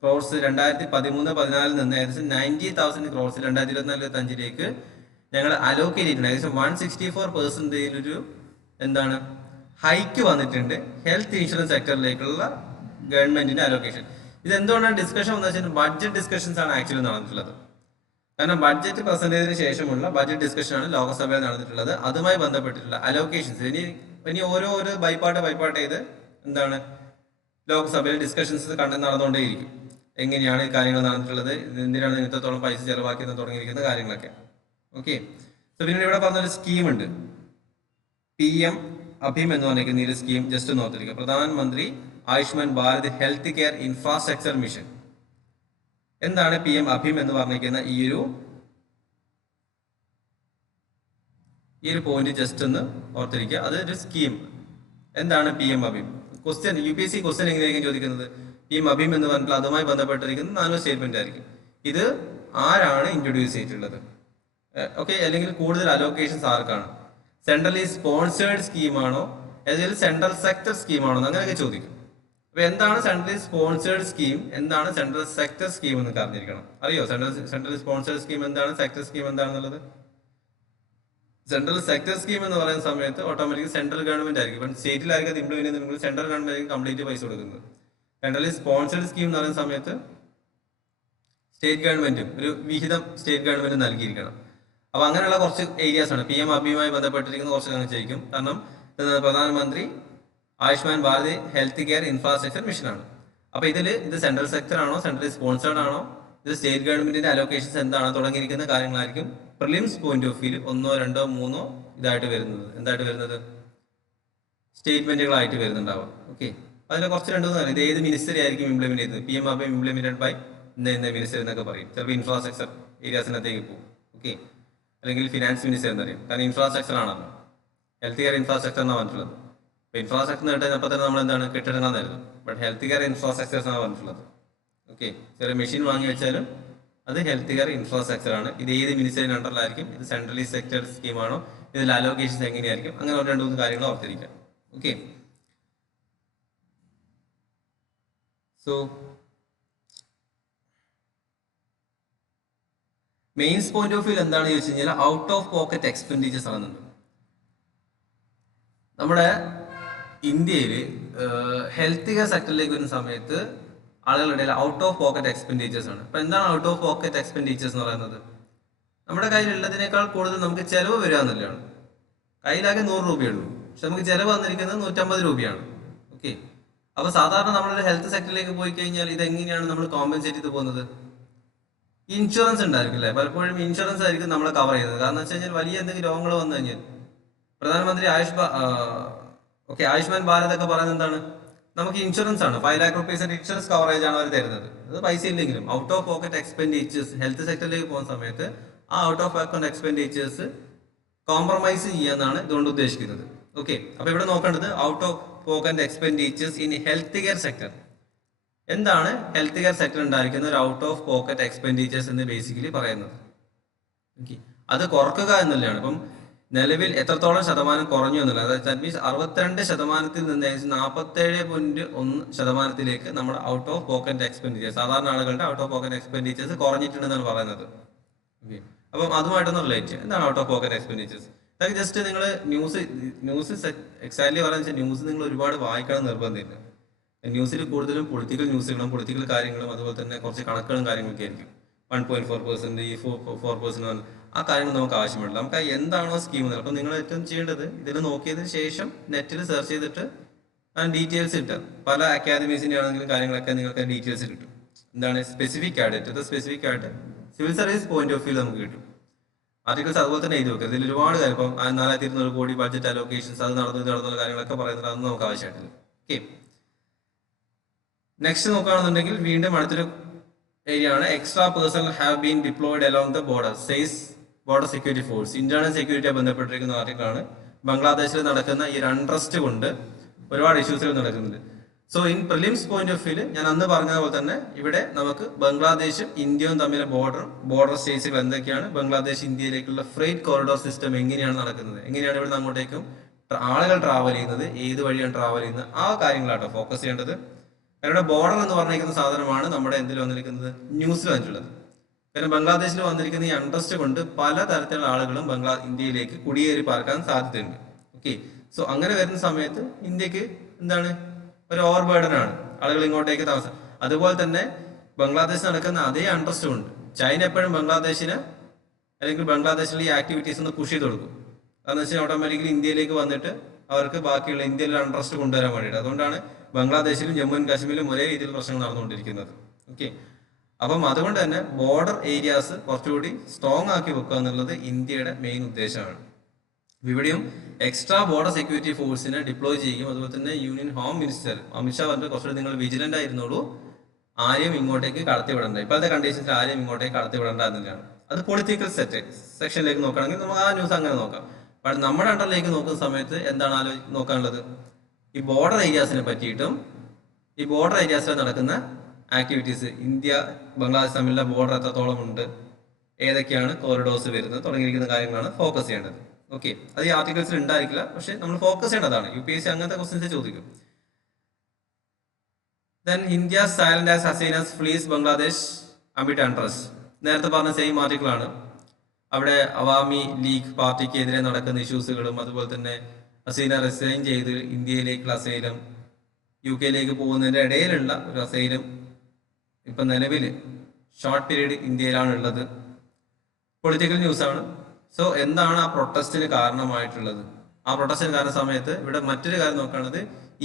ക്രോർസ് 2013-14 നിന്ന് ഏകദേശം 90,000 ക്രോർസ് 2024-25 ഞങ്ങൾ അലോക്കേറ്റ് ചെയ്തിട്ടുണ്ട്. ഏകദേശം 164% ഒരു എന്താണ് ഹൈക്ക് വന്നിട്ടുണ്ട് ഹെൽത്ത് ഇൻഷുറൻസ് സെക്ടറിലേക്കുള്ള ഗവൺമെന്റിന്റെ അലോക്കേഷൻ. ഇത് എന്തുകൊണ്ടാണ് ഡിസ്കഷൻ എന്ന് വെച്ചാൽ ബഡ്ജറ്റ് ഡിസ്കഷൻസ് ആണ് ആക്ച്വലി നടന്നിട്ടുള്ളത്. കാരണം ബഡ്ജറ്റ് പ്രസന്റ് ചെയ്തതിനു ശേഷമുള്ള ബഡ്ജറ്റ് ഡിസ്കഷൻ ആണ് ലോകസഭയിൽ നടന്നിട്ടുള്ളത്. അതുമായി ബന്ധപ്പെട്ടിട്ടുള്ള അലോക്കേഷൻസ് ഇനി ഓരോ ബൈപ്പാട്ട് ചെയ്ത് എന്താണ് ലോക്സഭയിൽ ഡിസ്കഷൻസ് നടന്നുകൊണ്ടേയിരിക്കും. എങ്ങനെയാണ് ഈ കാര്യങ്ങൾ നടന്നിട്ടുള്ളത്, എന്തിനാണ് ഇത്രത്തോളം പൈസ ചെലവാക്കിയെന്ന് തുടങ്ങിയിരിക്കുന്ന കാര്യങ്ങളൊക്കെ. ഓക്കെ, സോ പിന്നീട് ഇവിടെ പറഞ്ഞൊരു സ്കീമുണ്ട്, PM അഭിം എന്ന് പറഞ്ഞിരിക്കുന്ന ഈ സ്കീം ജസ്റ്റ് നോക്കിയിരിക്കുക. Pradhan Mantri Ayushman Bharat health care infrastructure mission. എന്താണ് PM അഭീം എന്ന് പറഞ്ഞിരിക്കുന്ന ഈ ഒരു പോയിന്റ് ജസ്റ്റ് ഒന്ന് ഓർത്തിരിക്കുക. അത് ഒരു സ്കീം. എന്താണ് PM അഭീം? ക്വസ്റ്റ്യൻ UPSC ക്വസ്റ്റ്യൻ എങ്ങനെയായിരിക്കും ചോദിക്കുന്നത്? PM അഭീം എന്ന് പറഞ്ഞാൽ അതുമായി ബന്ധപ്പെട്ടിരിക്കുന്ന 4 സ്റ്റേറ്റ്മെന്റ് ആയിരിക്കും. ഇത് ആരാണ് ഇൻട്രൊഡ്യൂസ് ചെയ്തിട്ടുള്ളത്? ഓക്കെ, അല്ലെങ്കിൽ കൂടുതൽ അലോക്കേഷൻസ് ആർക്കാണ്? സെൻട്രലി സ്പോൺസേർഡ് സ്കീമാണോ അല്ലെങ്കിൽ സെൻട്രൽ സെക്ടർ സ്കീമാണോ അങ്ങനെയൊക്കെ ചോദിക്കും. അപ്പൊ എന്താണ് സെൻട്രലി സ്പോൺസേർഡ് സ്കീം, എന്താണ് സെൻട്രൽ സെക്ടർ സ്കീം എന്ന് അറിഞ്ഞിരിക്കണം. അറിയോ സെൻട്രൽ സ്പോൺസേർഡ് സ്കീം എന്താണ്, സെക്ടർ സ്കീം എന്താണെന്നുള്ളത്? സെൻട്രൽ സെക്ടർ സ്കീം എന്ന് പറയുന്ന സമയത്ത് ഓട്ടോമാറ്റിക് സെൻട്രൽ ഗവൺമെന്റ് ആയിരിക്കും. ഇപ്പം സ്റ്റേറ്റിലായിരിക്കും അത് ഇംപ്ലിമെന്റ് ചെയ്യുന്നത്, സെൻട്രൽ ഗവൺമെന്റ് ആയിരിക്കും കംപ്ലീറ്റ് പൈസ കൊടുക്കുന്നത്. സെൻട്രലി സ്പോൺസേർഡ് സ്കീം എന്ന് പറയുന്ന സമയത്ത് സ്റ്റേറ്റ് ഗവൺമെന്റും ഒരു വിഹിതം സ്റ്റേറ്റ് ഗവൺമെന്റ് നൽകിയിരിക്കണം. അപ്പൊ അങ്ങനെയുള്ള കുറച്ച് ഏരിയാസ് ആണ് PM അഭീമുമായി ബന്ധപ്പെട്ടിരിക്കുന്ന കുറച്ച് അങ്ങനെ ചെയ്യിക്കും. കാരണം പ്രധാനമന്ത്രി Ayushman Bharat health care infrastructure mission ആണ്. അപ്പൊ ഇത് സെൻട്രൽ സെക്ടർ ആണോ, സെൻട്രലി സ്പോൺസേർഡ് ആണോ, ഇത് സ്റ്റേറ്റ് ഗവൺമെന്റിന്റെ അലോക്കേഷൻസ് എന്താണ് തുടങ്ങിയിരിക്കുന്ന കാര്യങ്ങളായിരിക്കും പ്രിലിംസ് പോയിന്റ് ഓഫ് വ്യൂ 1, 2, 3 ഇതായിട്ട് വരുന്നത്. എന്തായിട്ട് വരുന്നത്? സ്റ്റേറ്റ്മെന്റുകളായിട്ട് വരുന്നുണ്ടാവാം. ഓക്കെ, അതിലെ കുറച്ച് 2-3 ഇത് ഏത് മിനിസ്റ്ററി ആയിരിക്കും ഇംപ്ലിമെന്റ് ചെയ്തത്? PM അഭീം ഇംപ്ലിമെന്റഡ് ബൈ ഇന്ന മിനിസ്റ്റർ എന്നൊക്കെ പറയും. ചിലപ്പോൾ ഇൻഫ്രാസ്ട്രക്ചർ ഏരിയാസിനകത്തേക്ക് പോകും. ഓക്കെ, അല്ലെങ്കിൽ ഫിനാൻസ് മിനിസ്റ്റർ എന്നറിയും. കാരണം ഇൻഫ്രാസ്ട്രക്ചർ ആണല്ലോ, ഹെൽത്ത് കെയർ ഇൻഫ്രാസ്ട്രക്ചർ എന്നാണ് പറഞ്ഞിട്ടുള്ളത്. ഇപ്പൊ ഇൻഫ്രാസ്ട്രക്ചർ നേട്ടപ്പോൾ തന്നെ നമ്മൾ എന്താണ് കെട്ടിടങ്ങാന്നായിരുന്നു. ബട്ട് ഹെൽത്ത് കെയർ ഇൻഫ്രാസ്ട്രക്ചേഴ്സ് ആണ് പറഞ്ഞിട്ടുള്ളത്. ഓക്കെ, ചെറിയ മെഷീൻ വാങ്ങി വെച്ചാലും അത് ഹെൽത്ത് കെയർ ഇൻഫ്രാസ്ട്രക്ചർ ആണ്. ഇത് ഏത് മിനിസ്റ്ററിന് അണ്ടറിലായിരിക്കും? ഇത് സെൻട്രലി സെക്ടർ സ്കീമാണോ? ഇതിൽ അലോക്കേഷൻസ് എങ്ങനെയായിരിക്കും? അങ്ങനെ 2-3 കാര്യങ്ങൾ ഓർത്തിരിക്കാം. Okay, so mains point of view എന്താണ് ചോദിച്ചു കഴിഞ്ഞാൽ ഔട്ട് ഓഫ് പോക്കറ്റ് എക്സ്പെൻഡിച്ചേഴ്സ് ആണെന്നുണ്ട്. നമ്മുടെ ഇന്ത്യയിൽ ഹെൽത്ത് കെയർ സെക്ടറിലേക്ക് വരുന്ന സമയത്ത് ആളുകളുടെ ഔട്ട് ഓഫ് പോക്കറ്റ് എക്സ്പെൻഡിച്ചേഴ്സ് ആണ്. അപ്പൊ എന്താണ് ഔട്ട് ഓഫ് പോക്കറ്റ് എക്സ്പെൻഡിച്ചേഴ്സ് എന്ന് പറയുന്നത്? നമ്മുടെ കയ്യിലുള്ളതിനേക്കാൾ കൂടുതൽ നമുക്ക് ചെലവ് വരിക എന്നുള്ളതാണ്. കയ്യിലാകെ 100 രൂപയുള്ളൂ, പക്ഷെ നമുക്ക് ചെലവ് വന്നിരിക്കുന്നത് 150 രൂപയാണ്. ഓക്കെ, അപ്പൊ സാധാരണ നമ്മളൊരു ഹെൽത്ത് സെക്ടറിലേക്ക് പോയി കഴിഞ്ഞാൽ ഇത് എങ്ങനെയാണ് നമ്മൾ കോമ്പൻസേറ്റ് ചെയ്ത് പോകുന്നത്? ഇൻഷുറൻസ് ഉണ്ടായിരിക്കും അല്ലേ? പലപ്പോഴും ഇൻഷുറൻസ് ആയിരിക്കും നമ്മളെ കവർ ചെയ്യുന്നത്. കാരണം വെച്ച് കഴിഞ്ഞാൽ വലിയ എന്തെങ്കിലും രോഗങ്ങൾ വന്നു കഴിഞ്ഞാൽ പ്രധാനമന്ത്രി ആയുഷ്മാൻ ഭാരത് ഒക്കെ പറയുന്നത് എന്താണ്? നമുക്ക് ഇൻഷുറൻസ് ആണ്, 5 lakh rupees ഇൻഷുറൻസ് കവറേജ് ആണ് അവർ തരുന്നത്. അത് പൈസ ഇല്ലെങ്കിലും out of pocket expenditures health സെക്ടറിലേക്ക് പോകുന്ന സമയത്ത് ആ out of pocket expenditures compromise ചെയ്യാന്നാണ് ഇതുകൊണ്ട് ഉദ്ദേശിക്കുന്നത്. ഓക്കെ, അപ്പൊ ഇവിടെ നോക്കേണ്ടത് out of pocket expenditures in health care sector. എന്താണ് ഹെൽത്ത് കെയർ സെക്ടർ ഉണ്ടായിരിക്കുന്ന ഒരു ഔട്ട് ഓഫ് പോക്കറ്റ് എക്സ്പെൻഡിച്ചേഴ്സ് എന്ന് ബേസിക്കലി പറയുന്നത്? ഓക്കെ, അത് കുറക്കുക എന്നുള്ളതാണ്. ഇപ്പം നിലവിൽ എത്രത്തോളം ശതമാനം കുറഞ്ഞു എന്നുള്ള, അതായത് ദാറ്റ് മീൻസ് 62% നിന്ന് 47.1% നമ്മുടെ ഔട്ട് ഓഫ് പോക്കറ്റ് എക്സ്പെൻഡിച്ചേഴ്സ്, സാധാരണ ആളുകളുടെ ഔട്ട് ഓഫ് പോക്കറ്റ് എക്സ്പെൻഡിച്ചേഴ്സ് കുറഞ്ഞിട്ടുണ്ടെന്നാണ് പറയുന്നത്. ഓക്കെ, അപ്പം അതുമായിട്ടൊന്ന് റിലേറ്റ് ചെയ്യാം. എന്താണ് ഔട്ട് ഓഫ് പോക്കറ്റ് എക്സ്പെൻഡിച്ചേഴ്സ്? അതായത് ജസ്റ്റ് നിങ്ങൾ ന്യൂസ് എക്സാക്ട്ലി പറയുന്നത് ന്യൂസ് നിങ്ങൾ ഒരുപാട് വായിക്കണം നിർബന്ധമില്ല. ന്യൂസിൽ കൂടുതലും പൊളിറ്റിക്കൽ ന്യൂസുകളും പൊളിറ്റിക്കൽ കാര്യങ്ങളും അതുപോലെ തന്നെ കുറച്ച് കണക്കുകളും കാര്യങ്ങളൊക്കെ ആയിരിക്കും. 1.4%, ഈ 4% ആ കാര്യങ്ങൾ നമുക്ക് ആവശ്യമില്ല. നമുക്ക് എന്താണോ സ്കീം എന്നുള്ളത്. അപ്പം നിങ്ങൾ ഏറ്റവും ചെയ്യേണ്ടത് ഇതിൽ നോക്കിയതിന് ശേഷം നെറ്റിൽ സെർച്ച് ചെയ്തിട്ട് ആ ഡീറ്റെയിൽസ് കിട്ടുക. പല അക്കാദമീസിൻ്റെ ആണെങ്കിലും കാര്യങ്ങളൊക്കെ നിങ്ങൾക്ക് ഡീറ്റെയിൽസ് കിട്ടും. എന്താണ് സ്പെസിഫിക് ആയിട്ട് സ്പെസിഫിക് ആയിട്ട് civil service point of view നമുക്ക് കിട്ടും. ആർട്ടിക്കിൾസ് അതുപോലെ തന്നെ എഴുതി വെക്കുക. ഇതിൽ ഒരുപാട് കാര്യം, ഇപ്പം 4200 കോടി ബഡ്ജറ്റ് അലോക്കേഷൻസ് അത് നടന്നുള്ള കാര്യങ്ങളൊക്കെ പറയുന്നത് അതൊന്നും നമുക്ക് ആവശ്യമായിട്ടില്ല. ഓക്കെ, നെക്സ്റ്റ് നോക്കുകയാണെന്നുണ്ടെങ്കിൽ വീണ്ടും അടുത്തൊരു ഏരിയ ആണ് extra personnel have been deployed along the border says border security force. Internal സെക്യൂരിറ്റിയായി ബന്ധപ്പെട്ടിരിക്കുന്ന ആർട്ടിക്കിളാണ്. ബംഗ്ലാദേശിൽ നടക്കുന്ന ഈ ഒരു അൺട്രസ്റ്റ് കൊണ്ട് ഒരുപാട് ഇഷ്യൂസുകൾ നടക്കുന്നുണ്ട്. So in prelims point of view ഞാൻ അന്ന് പറഞ്ഞതുപോലെ തന്നെ ഇവിടെ നമുക്ക് ബംഗ്ലാദേശും ഇന്ത്യയും തമ്മിലെ ബോർഡർ സ്റ്റേറ്റ്സുകൾ എന്തൊക്കെയാണ്, ബംഗ്ലാദേശ് ഇന്ത്യയിലേക്കുള്ള ഫ്രൈറ്റ് കോറിഡോർ സിസ്റ്റം എങ്ങനെയാണ് നടക്കുന്നത്, എങ്ങനെയാണ് ഇവിടെ അങ്ങോട്ടേക്കും ആളുകൾ ട്രാവൽ ചെയ്യുന്നത്, ഏത് വഴിയാണ് ട്രാവൽ ചെയ്യുന്നത്, ആ കാര്യങ്ങളാട്ടോ ഫോക്കസ് ചെയ്യേണ്ടത്. ഇവിടെ ബോർഡർ എന്ന് പറഞ്ഞിരിക്കുന്ന സാധനമാണ് നമ്മുടെ എന്തിൽ വന്നിരിക്കുന്നത്, ന്യൂസിൽ വന്നിട്ടുള്ളത്. കാരണം ബംഗ്ലാദേശിൽ വന്നിരിക്കുന്ന ഈ അൺട്രസ്റ്റ് കൊണ്ട് പല തരത്തിലുള്ള ആളുകളും ഇന്ത്യയിലേക്ക് കുടിയേറി പാർക്കാൻ സാധ്യതയുണ്ട്. ഓക്കെ, സോ അങ്ങനെ വരുന്ന സമയത്ത് ഇന്ത്യക്ക് എന്താണ് ഒരു ഓവർ ബേർഡനാണ്, ആളുകൾ ഇങ്ങോട്ടേക്ക് താമസം. അതുപോലെ തന്നെ ബംഗ്ലാദേശിൽ നടക്കുന്ന അതേ അൺട്രസ്റ്റ് ഉണ്ട്. ചൈന എപ്പോഴും ബംഗ്ലാദേശിന് അല്ലെങ്കിൽ ബംഗ്ലാദേശിലെ ഈ ആക്ടിവിറ്റീസ് ഒന്ന് പുഷ് ചെയ്ത് കൊടുക്കും. കാരണം വെച്ചാൽ ഓട്ടോമാറ്റിക്കലി ഇന്ത്യയിലേക്ക് വന്നിട്ട് അവർക്ക് ബാക്കിയുള്ള ഇന്ത്യയിലെ അൺട്രസ്റ്റ് കൊണ്ടുവരാൻ വേണ്ടിയിട്ട്. അതുകൊണ്ടാണ് ബംഗ്ലാദേശിലും ജമ്മു ആൻഡ് കാശ്മീരിലും ഒരേ രീതിയിൽ പ്രശ്നങ്ങൾ നടന്നുകൊണ്ടിരിക്കുന്നത്. ഓക്കെ, അപ്പം അതുകൊണ്ട് തന്നെ ബോർഡർ ഏരിയാസ് കുറച്ചുകൂടി സ്ട്രോങ് ആക്കി വെക്കുക എന്നുള്ളത് ഇന്ത്യയുടെ മെയിൻ ഉദ്ദേശമാണ്. ഇവിടെയും എക്സ്ട്രാ ബോർഡർ സെക്യൂരിറ്റി ഫോഴ്സിനെ ഡിപ്ലോയ് ചെയ്യും. അതുപോലെ തന്നെ യൂണിയൻ ഹോം മിനിസ്റ്റർ അമിത്ഷാ പറഞ്ഞിട്ട് കുറച്ചുകൂടി നിങ്ങൾ വിജിലന്റ് ആയിരുന്നുള്ളൂ, ആരെയും ഇങ്ങോട്ടേക്ക് കടത്തിവിടണ്ട, ഇപ്പോഴത്തെ കണ്ടീഷൻസിൽ ആരെയും ഇങ്ങോട്ടേക്ക് കടത്തിവിടണ്ട എന്നുള്ളതാണ്. അത് പൊളിറ്റിക്കൽ സെക്ഷനിലേക്ക് നോക്കുകയാണെങ്കിൽ നമുക്ക് ആ ന്യൂസ് അങ്ങനെ നോക്കാം. ബട്ട് നമ്മുടെ അണ്ടറിലേക്ക് നോക്കുന്ന സമയത്ത് എന്താണ് നോക്കാനുള്ളത്? ഈ ബോർഡർ ഏരിയാസിനെ പറ്റിയിട്ടും ഈ ബോർഡർ ഏരിയാസിൽ നടക്കുന്ന ആക്ടിവിറ്റീസ്, ഇന്ത്യ ബംഗ്ലാദേശ് തമ്മിലുള്ള ബോർഡർ എത്രത്തോളം ഉണ്ട്, ഏതൊക്കെയാണ് കോറിഡോർസ് വരുന്നത് തുടങ്ങിയിരിക്കുന്ന കാര്യങ്ങളാണ് ഫോക്കസ് ചെയ്യേണ്ടത്. ഓക്കെ, അത് ഈ ആർട്ടിക്കിൾസിൽ ഉണ്ടായിരിക്കില്ല, പക്ഷെ നമ്മൾ ഫോക്കസ് ചെയ്യേണ്ടതാണ്. UPSC അങ്ങനത്തെ ക്വസ്റ്റ്യൻസ് ചോദിക്കും. Then India silent as Hasina's flees Bangladesh amid untrust. നേരത്തെ പറഞ്ഞ സെയിം ആർട്ടിക്കിൾ ആണ്. അവിടെ അവാമി ലീഗ് പാർട്ടിക്കെതിരെ നടക്കുന്ന ഇഷ്യൂസുകളും അതുപോലെ തന്നെ ഹസീന റിസൈൻ ചെയ്ത് ഇന്ത്യയിലേക്കുള്ള അസൈലം, UK പോകുന്നതിൻ്റെ ഇടയിലുള്ള ഒരു അസൈലം ഇപ്പൊ നിലവിൽ ഷോർട്ട് പീരീഡ് ഇന്ത്യയിലാണ് ഉള്ളത്. പൊളിറ്റിക്കൽ ന്യൂസാണ്. സോ എന്താണ് ആ പ്രൊട്ടസ്റ്റിന് കാരണമായിട്ടുള്ളത്? ആ പ്രൊട്ടസ്റ്റിന് കാരണം സമയത്ത് ഇവിടെ മറ്റൊരു കാര്യം നോക്കുകയാണത്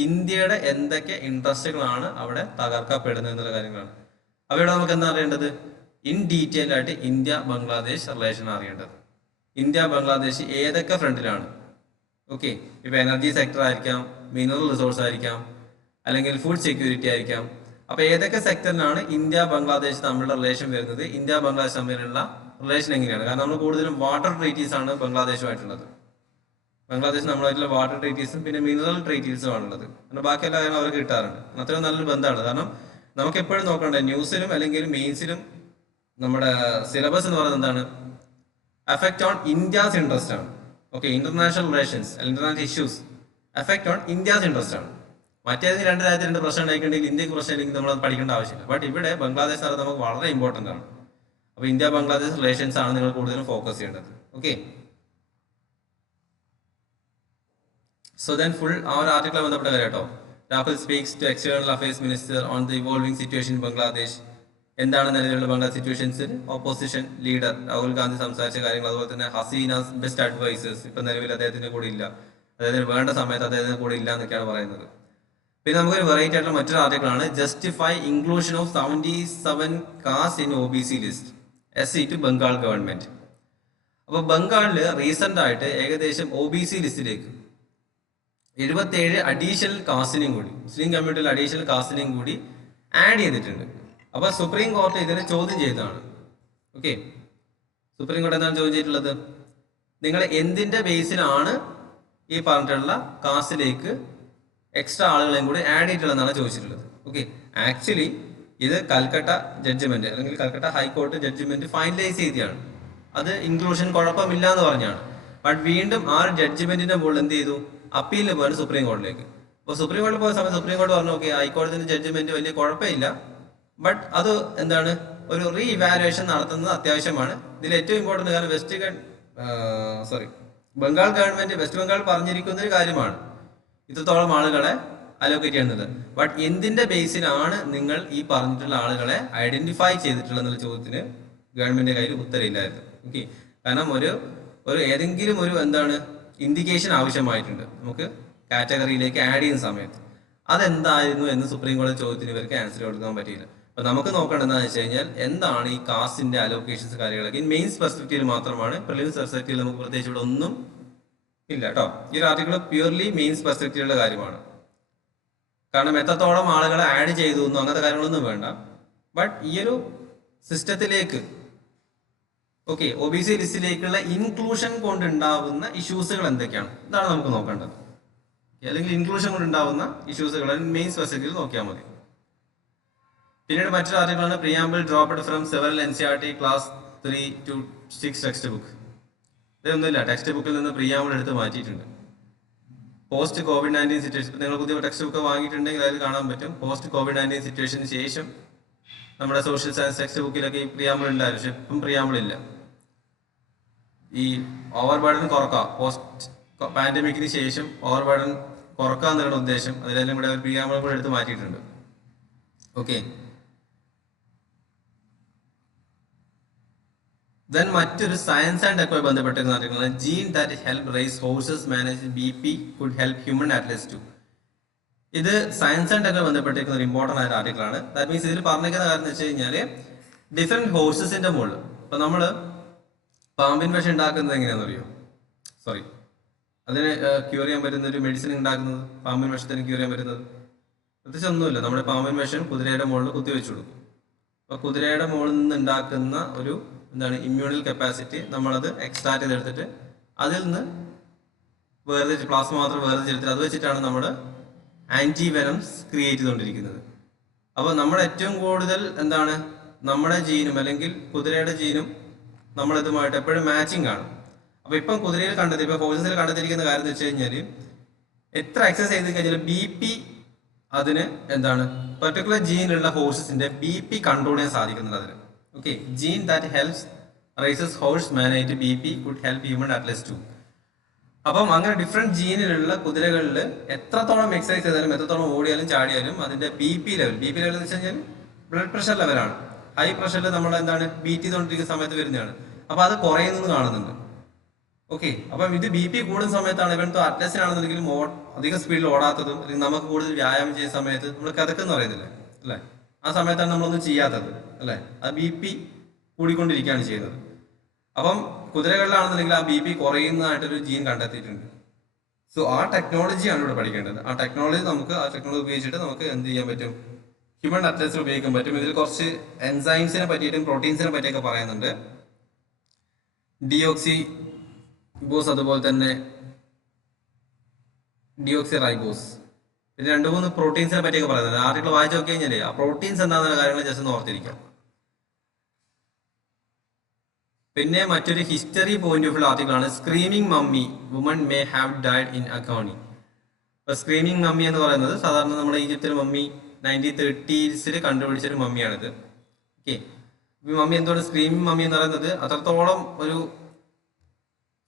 ഇന്ത്യയുടെ എന്തൊക്കെ ഇൻട്രസ്റ്റുകളാണ് അവിടെ തകർക്കപ്പെടുന്നത് എന്നുള്ള കാര്യങ്ങളാണ്. അവിടെ നമുക്ക് എന്താ അറിയേണ്ടത്? ഇൻ ഡീറ്റെയിൽ ആയിട്ട് ഇന്ത്യ ബംഗ്ലാദേശ് റിലേഷൻ അറിയേണ്ടത്. ഇന്ത്യ ബംഗ്ലാദേശ് ഏതൊക്കെ ഫ്രണ്ടിലാണ്? ഓക്കെ, ഇപ്പൊ എനർജി സെക്ടർ ആയിരിക്കാം, മിനറൽ റിസോഴ്സ് ആയിരിക്കാം, അല്ലെങ്കിൽ ഫുഡ് സെക്യൂരിറ്റി ആയിരിക്കാം. അപ്പൊ ഏതൊക്കെ സെക്ടറിലാണ് ഇന്ത്യ ബംഗ്ലാദേശ് തമ്മിലുള്ള റിലേഷൻ വരുന്നത്, ഇന്ത്യ ബംഗ്ലാദേശ് തമ്മിലുള്ള റിലേഷൻ എങ്ങനെയാണ്? കാരണം നമ്മൾ കൂടുതലും വാട്ടർ ട്രീറ്റീസ് ആണ് ബംഗ്ലാദേശുമായിട്ടുള്ളത്. ബംഗ്ലാദേശ് നമ്മളായിട്ടുള്ള വാട്ടർ ട്രീറ്റീസും പിന്നെ മിനറൽ ട്രീറ്റീസും ആണുള്ളത്. കാരണം ബാക്കി എല്ലാ കാര്യങ്ങളും അവർക്ക് കിട്ടാറുണ്ട്. അത്രയും നല്ലൊരു ബന്ധമാണ്. കാരണം നമുക്ക് എപ്പോഴും നോക്കണ്ടേ, ന്യൂസിലും അല്ലെങ്കിൽ മെയിൻസിലും നമ്മുടെ സിലബസ് എന്ന് പറയുന്നത് എന്താണ്? എഫക്ട് ഓൺ ഇന്ത്യാസ് ഇൻട്രസ്റ്റ് ആണ്. Okay, international relations, international issues effect on India's interest ആണ്. മറ്റേതിന് രണ്ട് രാജ്യത്ത് രണ്ട് പ്രശ്നം ഉണ്ടായിട്ടുണ്ടെങ്കിൽ ഇന്ത്യക്ക് പ്രശ്നം ഇല്ലെങ്കിൽ നമ്മൾ അത് പഠിക്കേണ്ട ആവശ്യമില്ല. ബട്ട് ഇവിടെ ബംഗ്ലാദേശ് എന്ന് നമുക്ക് വളരെ ഇമ്പോർട്ടൻ്റ് ആണ്. അപ്പോൾ ഇന്ത്യ ബംഗ്ലാദേശ് റിലേഷൻസ് ആണ് നിങ്ങൾ കൂടുതലും ഫോക്കസ് ചെയ്യേണ്ടത്. ഓക്കെ, സോ ദെൻ ഫുൾ ആ ഒരു ആർട്ടിക്കിൾ ബന്ധപ്പെട്ട കാര്യം കേട്ടോ. Rahul speaks to external affairs minister on the evolving situation in Bangladesh. എന്താണ് നിലവിലുള്ള ബംഗ്ലാദേശ് സിറ്റുവേഷൻസിൽ ഓപ്പോസിഷൻ ലീഡർ രാഹുൽ ഗാന്ധി സംസാരിച്ച കാര്യങ്ങൾ, അതുപോലെ തന്നെ ഹസീനാസ് ബെസ്റ്റ് അഡ്വൈസേഴ്സ് ഇപ്പൊ നിലവിൽ അദ്ദേഹത്തിന്റെ കൂടെ ഇല്ല, അദ്ദേഹത്തിന് വേണ്ട സമയത്ത് അദ്ദേഹത്തിന് കൂടെ ഇല്ല എന്നൊക്കെയാണ് പറയുന്നത്. പിന്നെ നമുക്കൊരു വെറൈറ്റി ആയിട്ടുള്ള മറ്റൊരു ആർട്ടിക്കിൾ ആണ് justify inclusion of 77 caste in OBC list SC to Bengal government. അപ്പോൾ ബംഗാളില് റീസെന്റ് ആയിട്ട് ഏകദേശം OBC ലിസ്റ്റിലേക്ക് 77 അഡീഷണൽ കാസ്റ്റിനെയും കൂടി, മുസ്ലിം കമ്മ്യൂണിറ്റിയിൽ അഡീഷണൽ കാസ്റ്റിനെയും കൂടി ആഡ് ചെയ്തിട്ടുണ്ട്. അപ്പൊ സുപ്രീം കോടതി ഇതിനെ ചോദ്യം ചെയ്തതാണ്. ഓക്കെ, സുപ്രീം കോടതി എന്താണ് ചോദ്യം ചെയ്തിട്ടുള്ളത്? നിങ്ങൾ എന്തിന്റെ ബേസിലാണ് ഈ പറഞ്ഞിട്ടുള്ള കാസ്റ്റിലേക്ക് എക്സ്ട്രാ ആളുകളെയും കൂടി ആഡ് ചെയ്തിട്ടുള്ളതെന്നാണ് ചോദിച്ചിട്ടുള്ളത്. ഓക്കെ, ആക്ച്വലി ഇത് കൽക്കട്ട ജഡ്ജ്മെന്റ് അല്ലെങ്കിൽ കൽക്കട്ട ഹൈക്കോടതി ജഡ്ജ്മെന്റ് ഫൈനലൈസ് ചെയ്തതാണ്. അത് ഇൻക്ലൂഷൻ കുഴപ്പമില്ല എന്ന് പറഞ്ഞാണ്. ബട്ട് വീണ്ടും ആ ഒരു ജഡ്ജ്മെന്റിന്റെ മുകളിൽ എന്ത് ചെയ്തു? അപ്പീലിന് പോകാൻ സുപ്രീം കോടതിയിലേക്ക്. അപ്പോൾ സുപ്രീം കോടതി പോയ സമയത്ത് സുപ്രീം കോടതി പറഞ്ഞു, ഓക്കെ ഹൈക്കോടതിന്റെ ജഡ്ജ്മെന്റ് വലിയ കുഴപ്പമില്ല, ബട്ട് അത് എന്താണ് ഒരു റീ ഇവാലുവേഷൻ നടത്തുന്നത് അത്യാവശ്യമാണ്. ഇതിൽ ഏറ്റവും ഇമ്പോർട്ടന്റ് കാരണം ബംഗാൾ ഗവൺമെന്റ് വെസ്റ്റ് ബംഗാൾ പറഞ്ഞിരിക്കുന്ന ഒരു കാര്യമാണ് ഇത്രത്തോളം ആളുകളെ അലോക്കേറ്റ് ചെയ്യുന്നത്. ബട്ട് എന്തിന്റെ ബേസിലാണ് നിങ്ങൾ ഈ പറഞ്ഞിട്ടുള്ള ആളുകളെ ഐഡന്റിഫൈ ചെയ്തിട്ടുള്ള എന്നുള്ള ചോദ്യത്തിന് ഗവൺമെന്റിന്റെ കയ്യിൽ ഉത്തരവില്ലായിരുന്നു. ഓക്കെ, കാരണം ഒരു ഏതെങ്കിലും ഒരു എന്താണ് ഇൻഡിക്കേഷൻ ആവശ്യമായിട്ടുണ്ട് നമുക്ക് കാറ്റഗറിയിലേക്ക് ആഡ് ചെയ്യുന്ന സമയത്ത്. അതെന്തായിരുന്നു എന്ന് സുപ്രീം കോടതി ചോദ്യത്തിന് ഇവർക്ക് ആൻസർ കൊടുക്കാൻ പറ്റിയില്ല. അപ്പൊ നമുക്ക് നോക്കേണ്ടത് എന്താണെന്ന് വെച്ച് കഴിഞ്ഞാൽ എന്താണ് ഈ കാസ്റ്റിന്റെ അലോക്കേഷൻസ് കാര്യങ്ങളൊക്കെ ഇൻ മെയിൻസ് പെർസ്പെക്റ്റീവിൽ മാത്രമാണ്. പ്രിലിംസ് പെർസ്പെക്റ്റീവിൽ നമുക്ക് പ്രത്യേകിച്ച് ഇവിടെ ഒന്നും ഇല്ല കേട്ടോ. ഈ ഒരു ആർട്ടിക്കിൾ പ്യൂർലി മെയിൻസ് പെർസ്പെക്റ്റീവിലുള്ള കാര്യമാണ്. കാരണം എത്രത്തോളം ആളുകളെ ആഡ് ചെയ്തു എന്നോ അങ്ങനത്തെ കാര്യങ്ങളൊന്നും വേണ്ട. ബട്ട് ഈ ഒരു സിസ്റ്റത്തിലേക്ക് ഓക്കെ OBC ലിസ്റ്റിലേക്കുള്ള ഇൻക്ലൂഷൻ കൊണ്ടുണ്ടാവുന്ന ഇഷ്യൂസുകൾ എന്തൊക്കെയാണ്, ഇതാണ് നമുക്ക് നോക്കേണ്ടത്. അല്ലെങ്കിൽ ഇൻക്ലൂഷൻ കൊണ്ടുണ്ടാവുന്ന ഇഷ്യൂസുകൾ മെയിൻസ് പെർസ്പെക്റ്റീവിൽ നോക്കിയാൽ മതി. പിന്നീട് മറ്റൊരു ആർട്ടിക്കിളാണ് preamble dropped from several NCERT class 3 to 6 text book. ഇതൊന്നുമില്ല, ടെക്സ്റ്റ് ബുക്കിൽ നിന്ന് പ്രിയാമ്പിൾ എടുത്ത് മാറ്റിയിട്ടുണ്ട്. പോസ്റ്റ് COVID-19 സിറ്റുവേഷൻ, നിങ്ങൾ പുതിയ ടെക്സ്റ്റ് ബുക്ക് വാങ്ങിയിട്ടുണ്ടെങ്കിൽ അതിൽ കാണാൻ പറ്റും. പോസ്റ്റ് COVID-19 സിറ്റുവേഷന് ശേഷം നമ്മുടെ സോഷ്യൽ സയൻസ് ടെക്സ്റ്റ് ബുക്കിലൊക്കെ ഈ പ്രിയാമ്പിൾ ഉണ്ടായിരുന്നു, പക്ഷെ ഇപ്പം പ്രിയാമ്പിൾ ഇല്ല. ഈ ഓവർ ബർഡൻ കുറക്കാം, പോസ്റ്റ് പാൻഡമിക്കിന് ശേഷം ഓവർ ബർഡൻ കുറക്കുക എന്നുള്ള ഉദ്ദേശം, അതിലെല്ലാം കൂടെ ഒരു പ്രിയാമ്പിൾ കൂടെ എടുത്ത് മാറ്റിയിട്ടുണ്ട്. ഓക്കെ, ദെൻ മറ്റൊരു സയൻസ് ആൻഡ് ടെക്കുമായി ബന്ധപ്പെട്ടിരുന്ന gene that help race horses manage BP could help human Atlas too. ഇത് സയൻസ് ആൻഡ് ടെക്കുമായി ബന്ധപ്പെട്ടിരിക്കുന്ന ഒരു ഇമ്പോർട്ടന്റ് ആയ ആർട്ടിക്കിൾ ആണ്. ദാറ്റ് മീൻസ് ഇതിൽ പറഞ്ഞിരിക്കുന്ന കാര്യം എന്ന് വെച്ച് കഴിഞ്ഞാല് ഡിഫറെന്റ് ഹോഴ്സസിന്റെ മുകളിൽ ഇപ്പൊ നമ്മള് പാമ്പിൻ വിഷം ഉണ്ടാക്കുന്നത് എങ്ങനെയാണെന്ന് അറിയോ? അതിന് ക്യൂർ ചെയ്യാൻ പറ്റുന്ന ഒരു മെഡിസിൻ ഉണ്ടാക്കുന്നത്, പാമ്പിൻ വിഷത്തിന് ക്യൂർ ചെയ്യാൻ പറ്റുന്നത് പ്രത്യേകിച്ച് ഒന്നുമില്ല, നമ്മുടെ പാമ്പൻ വേഷം കുതിരയുടെ മുകളിൽ കുത്തിവെച്ചു കൊടുക്കും. അപ്പോൾ കുതിരയുടെ മുകളിൽ നിന്ന് ഉണ്ടാക്കുന്ന ഒരു എന്താണ് ഇമ്മ്യൂണൽ കപ്പാസിറ്റി നമ്മളത് എക്സ്ട്രാക്ട് ചെയ്തെടുത്തിട്ട് അതിൽ നിന്ന് വേർതിരിച്ച് പ്ലാസ്മ മാത്രം വേർതിരിച്ചെടുത്തിട്ട് അത് വെച്ചിട്ടാണ് നമ്മൾ ആന്റി വെനംസ് ക്രിയേറ്റ് ചെയ്തുകൊണ്ടിരിക്കുന്നത്. അപ്പോൾ നമ്മുടെ ഏറ്റവും കൂടുതൽ എന്താണ് നമ്മുടെ ജീനും അല്ലെങ്കിൽ കുതിരയുടെ ജീനും നമ്മളിതുമായിട്ട് എപ്പോഴും മാച്ചിങ് ആണ്. അപ്പോൾ ഇപ്പം കുതിരയിൽ കണ്ടെത്തി, ഇപ്പോൾ ഹോഴ്സസിൽ കണ്ടെത്തിയിരിക്കുന്ന കാര്യം എന്ന് വെച്ച് കഴിഞ്ഞാൽ എത്ര എക്സസൈസ് ചെയ്ത് കഴിഞ്ഞാൽ BP അതിന് എന്താണ് പെർട്ടിക്കുലർ ജീനിലുള്ള ഹോഴ്സസിന്റെ BP കൺട്രോൾ ചെയ്യാൻ സാധിക്കുന്നുണ്ട് അതിന്. Okay, gene that helps races horse manage BP could help human Atlas too. അപ്പം അങ്ങനെ ഡിഫറെന്റ് ജീനിലുള്ള കുതിരകളിൽ എത്രത്തോളം എക്സസൈസ് ചെയ്താലും എത്രത്തോളം ഓടിയാലും ചാടിയാലും അതിന്റെ BP ലെവൽ എന്ന് വെച്ച് കഴിഞ്ഞാൽ ബ്ലഡ് പ്രഷർ ലെവലാണ്. ഹൈ പ്രഷറിൽ നമ്മൾ എന്താണ് ബീറ്റ് ചെയ്തുകൊണ്ടിരിക്കുന്ന സമയത്ത് വരുന്നതാണ്. അപ്പൊ അത് കുറയുന്നത് കാണുന്നുണ്ട്. ഓക്കെ, അപ്പം ഇത് BP കൂടുന്ന സമയത്താണ് ഇവൻ അറ്റ്ലസിനാണെന്നുണ്ടെങ്കിലും അധികം സ്പീഡിൽ ഓടാത്തതും, അല്ലെങ്കിൽ നമുക്ക് കൂടുതൽ വ്യായാമം ചെയ്യുന്ന സമയത്ത് നമ്മൾ കിതക്കെന്ന് പറയുന്നില്ലേ അല്ലെ, ആ സമയത്താണ് നമ്മളൊന്നും ചെയ്യാത്തത് അല്ലെ, ആ BP കൂടിക്കൊണ്ടിരിക്കുകയാണ് ചെയ്യുന്നത്. അപ്പം കുതിരകളിലാണെന്നുണ്ടെങ്കിൽ ആ BP കുറയുന്നതായിട്ടൊരു ജീൻ കണ്ടെത്തിയിട്ടുണ്ട്. സോ ആ ടെക്നോളജിയാണ് ഇവിടെ പഠിക്കേണ്ടത്. ആ ടെക്നോളജി ഉപയോഗിച്ചിട്ട് നമുക്ക് എന്ത് ചെയ്യാൻ പറ്റും, ഹ്യൂമൻ അറ്റ്ലസിൽ ഉപയോഗിക്കാൻ പറ്റും. ഇതിൽ കുറച്ച് എൻസൈംസിനെ പറ്റിയിട്ടും പ്രോട്ടീൻസിനെ പറ്റിയൊക്കെ പറയുന്നുണ്ട്. ഡിയോക്സിബോസ്, അതുപോലെ തന്നെ ഡിയോക്സി റൈബോസ്, പിന്നെ 2-3 പ്രോട്ടീൻസിനെ പറ്റിയൊക്കെ പറയുന്നത്. ആർട്ടിക്കിൾ വായിച്ചു നോക്കി കഴിഞ്ഞാൽ ആ പ്രോട്ടീൻസ് എന്താണെന്ന കാര്യങ്ങൾ ജസ്റ്റ് ഒന്ന് ഓർത്തിരിക്കാം. പിന്നെ മറ്റൊരു history point of view article ആണ് screaming mummy woman may have died in agony. അപ്പൊ സ്ക്രീമിംഗ് മമ്മി എന്ന് പറയുന്നത് സാധാരണ നമ്മുടെ ഈജിപ്തിലെ മമ്മി 1930s കണ്ടുപിടിച്ചൊരു മമ്മിയാണിത്. ഓക്കെ, ഈ മമ്മി എന്തുകൊണ്ട് സ്ക്രീമിംഗ് മമ്മി എന്ന് പറയുന്നത്, അത്രത്തോളം ഒരു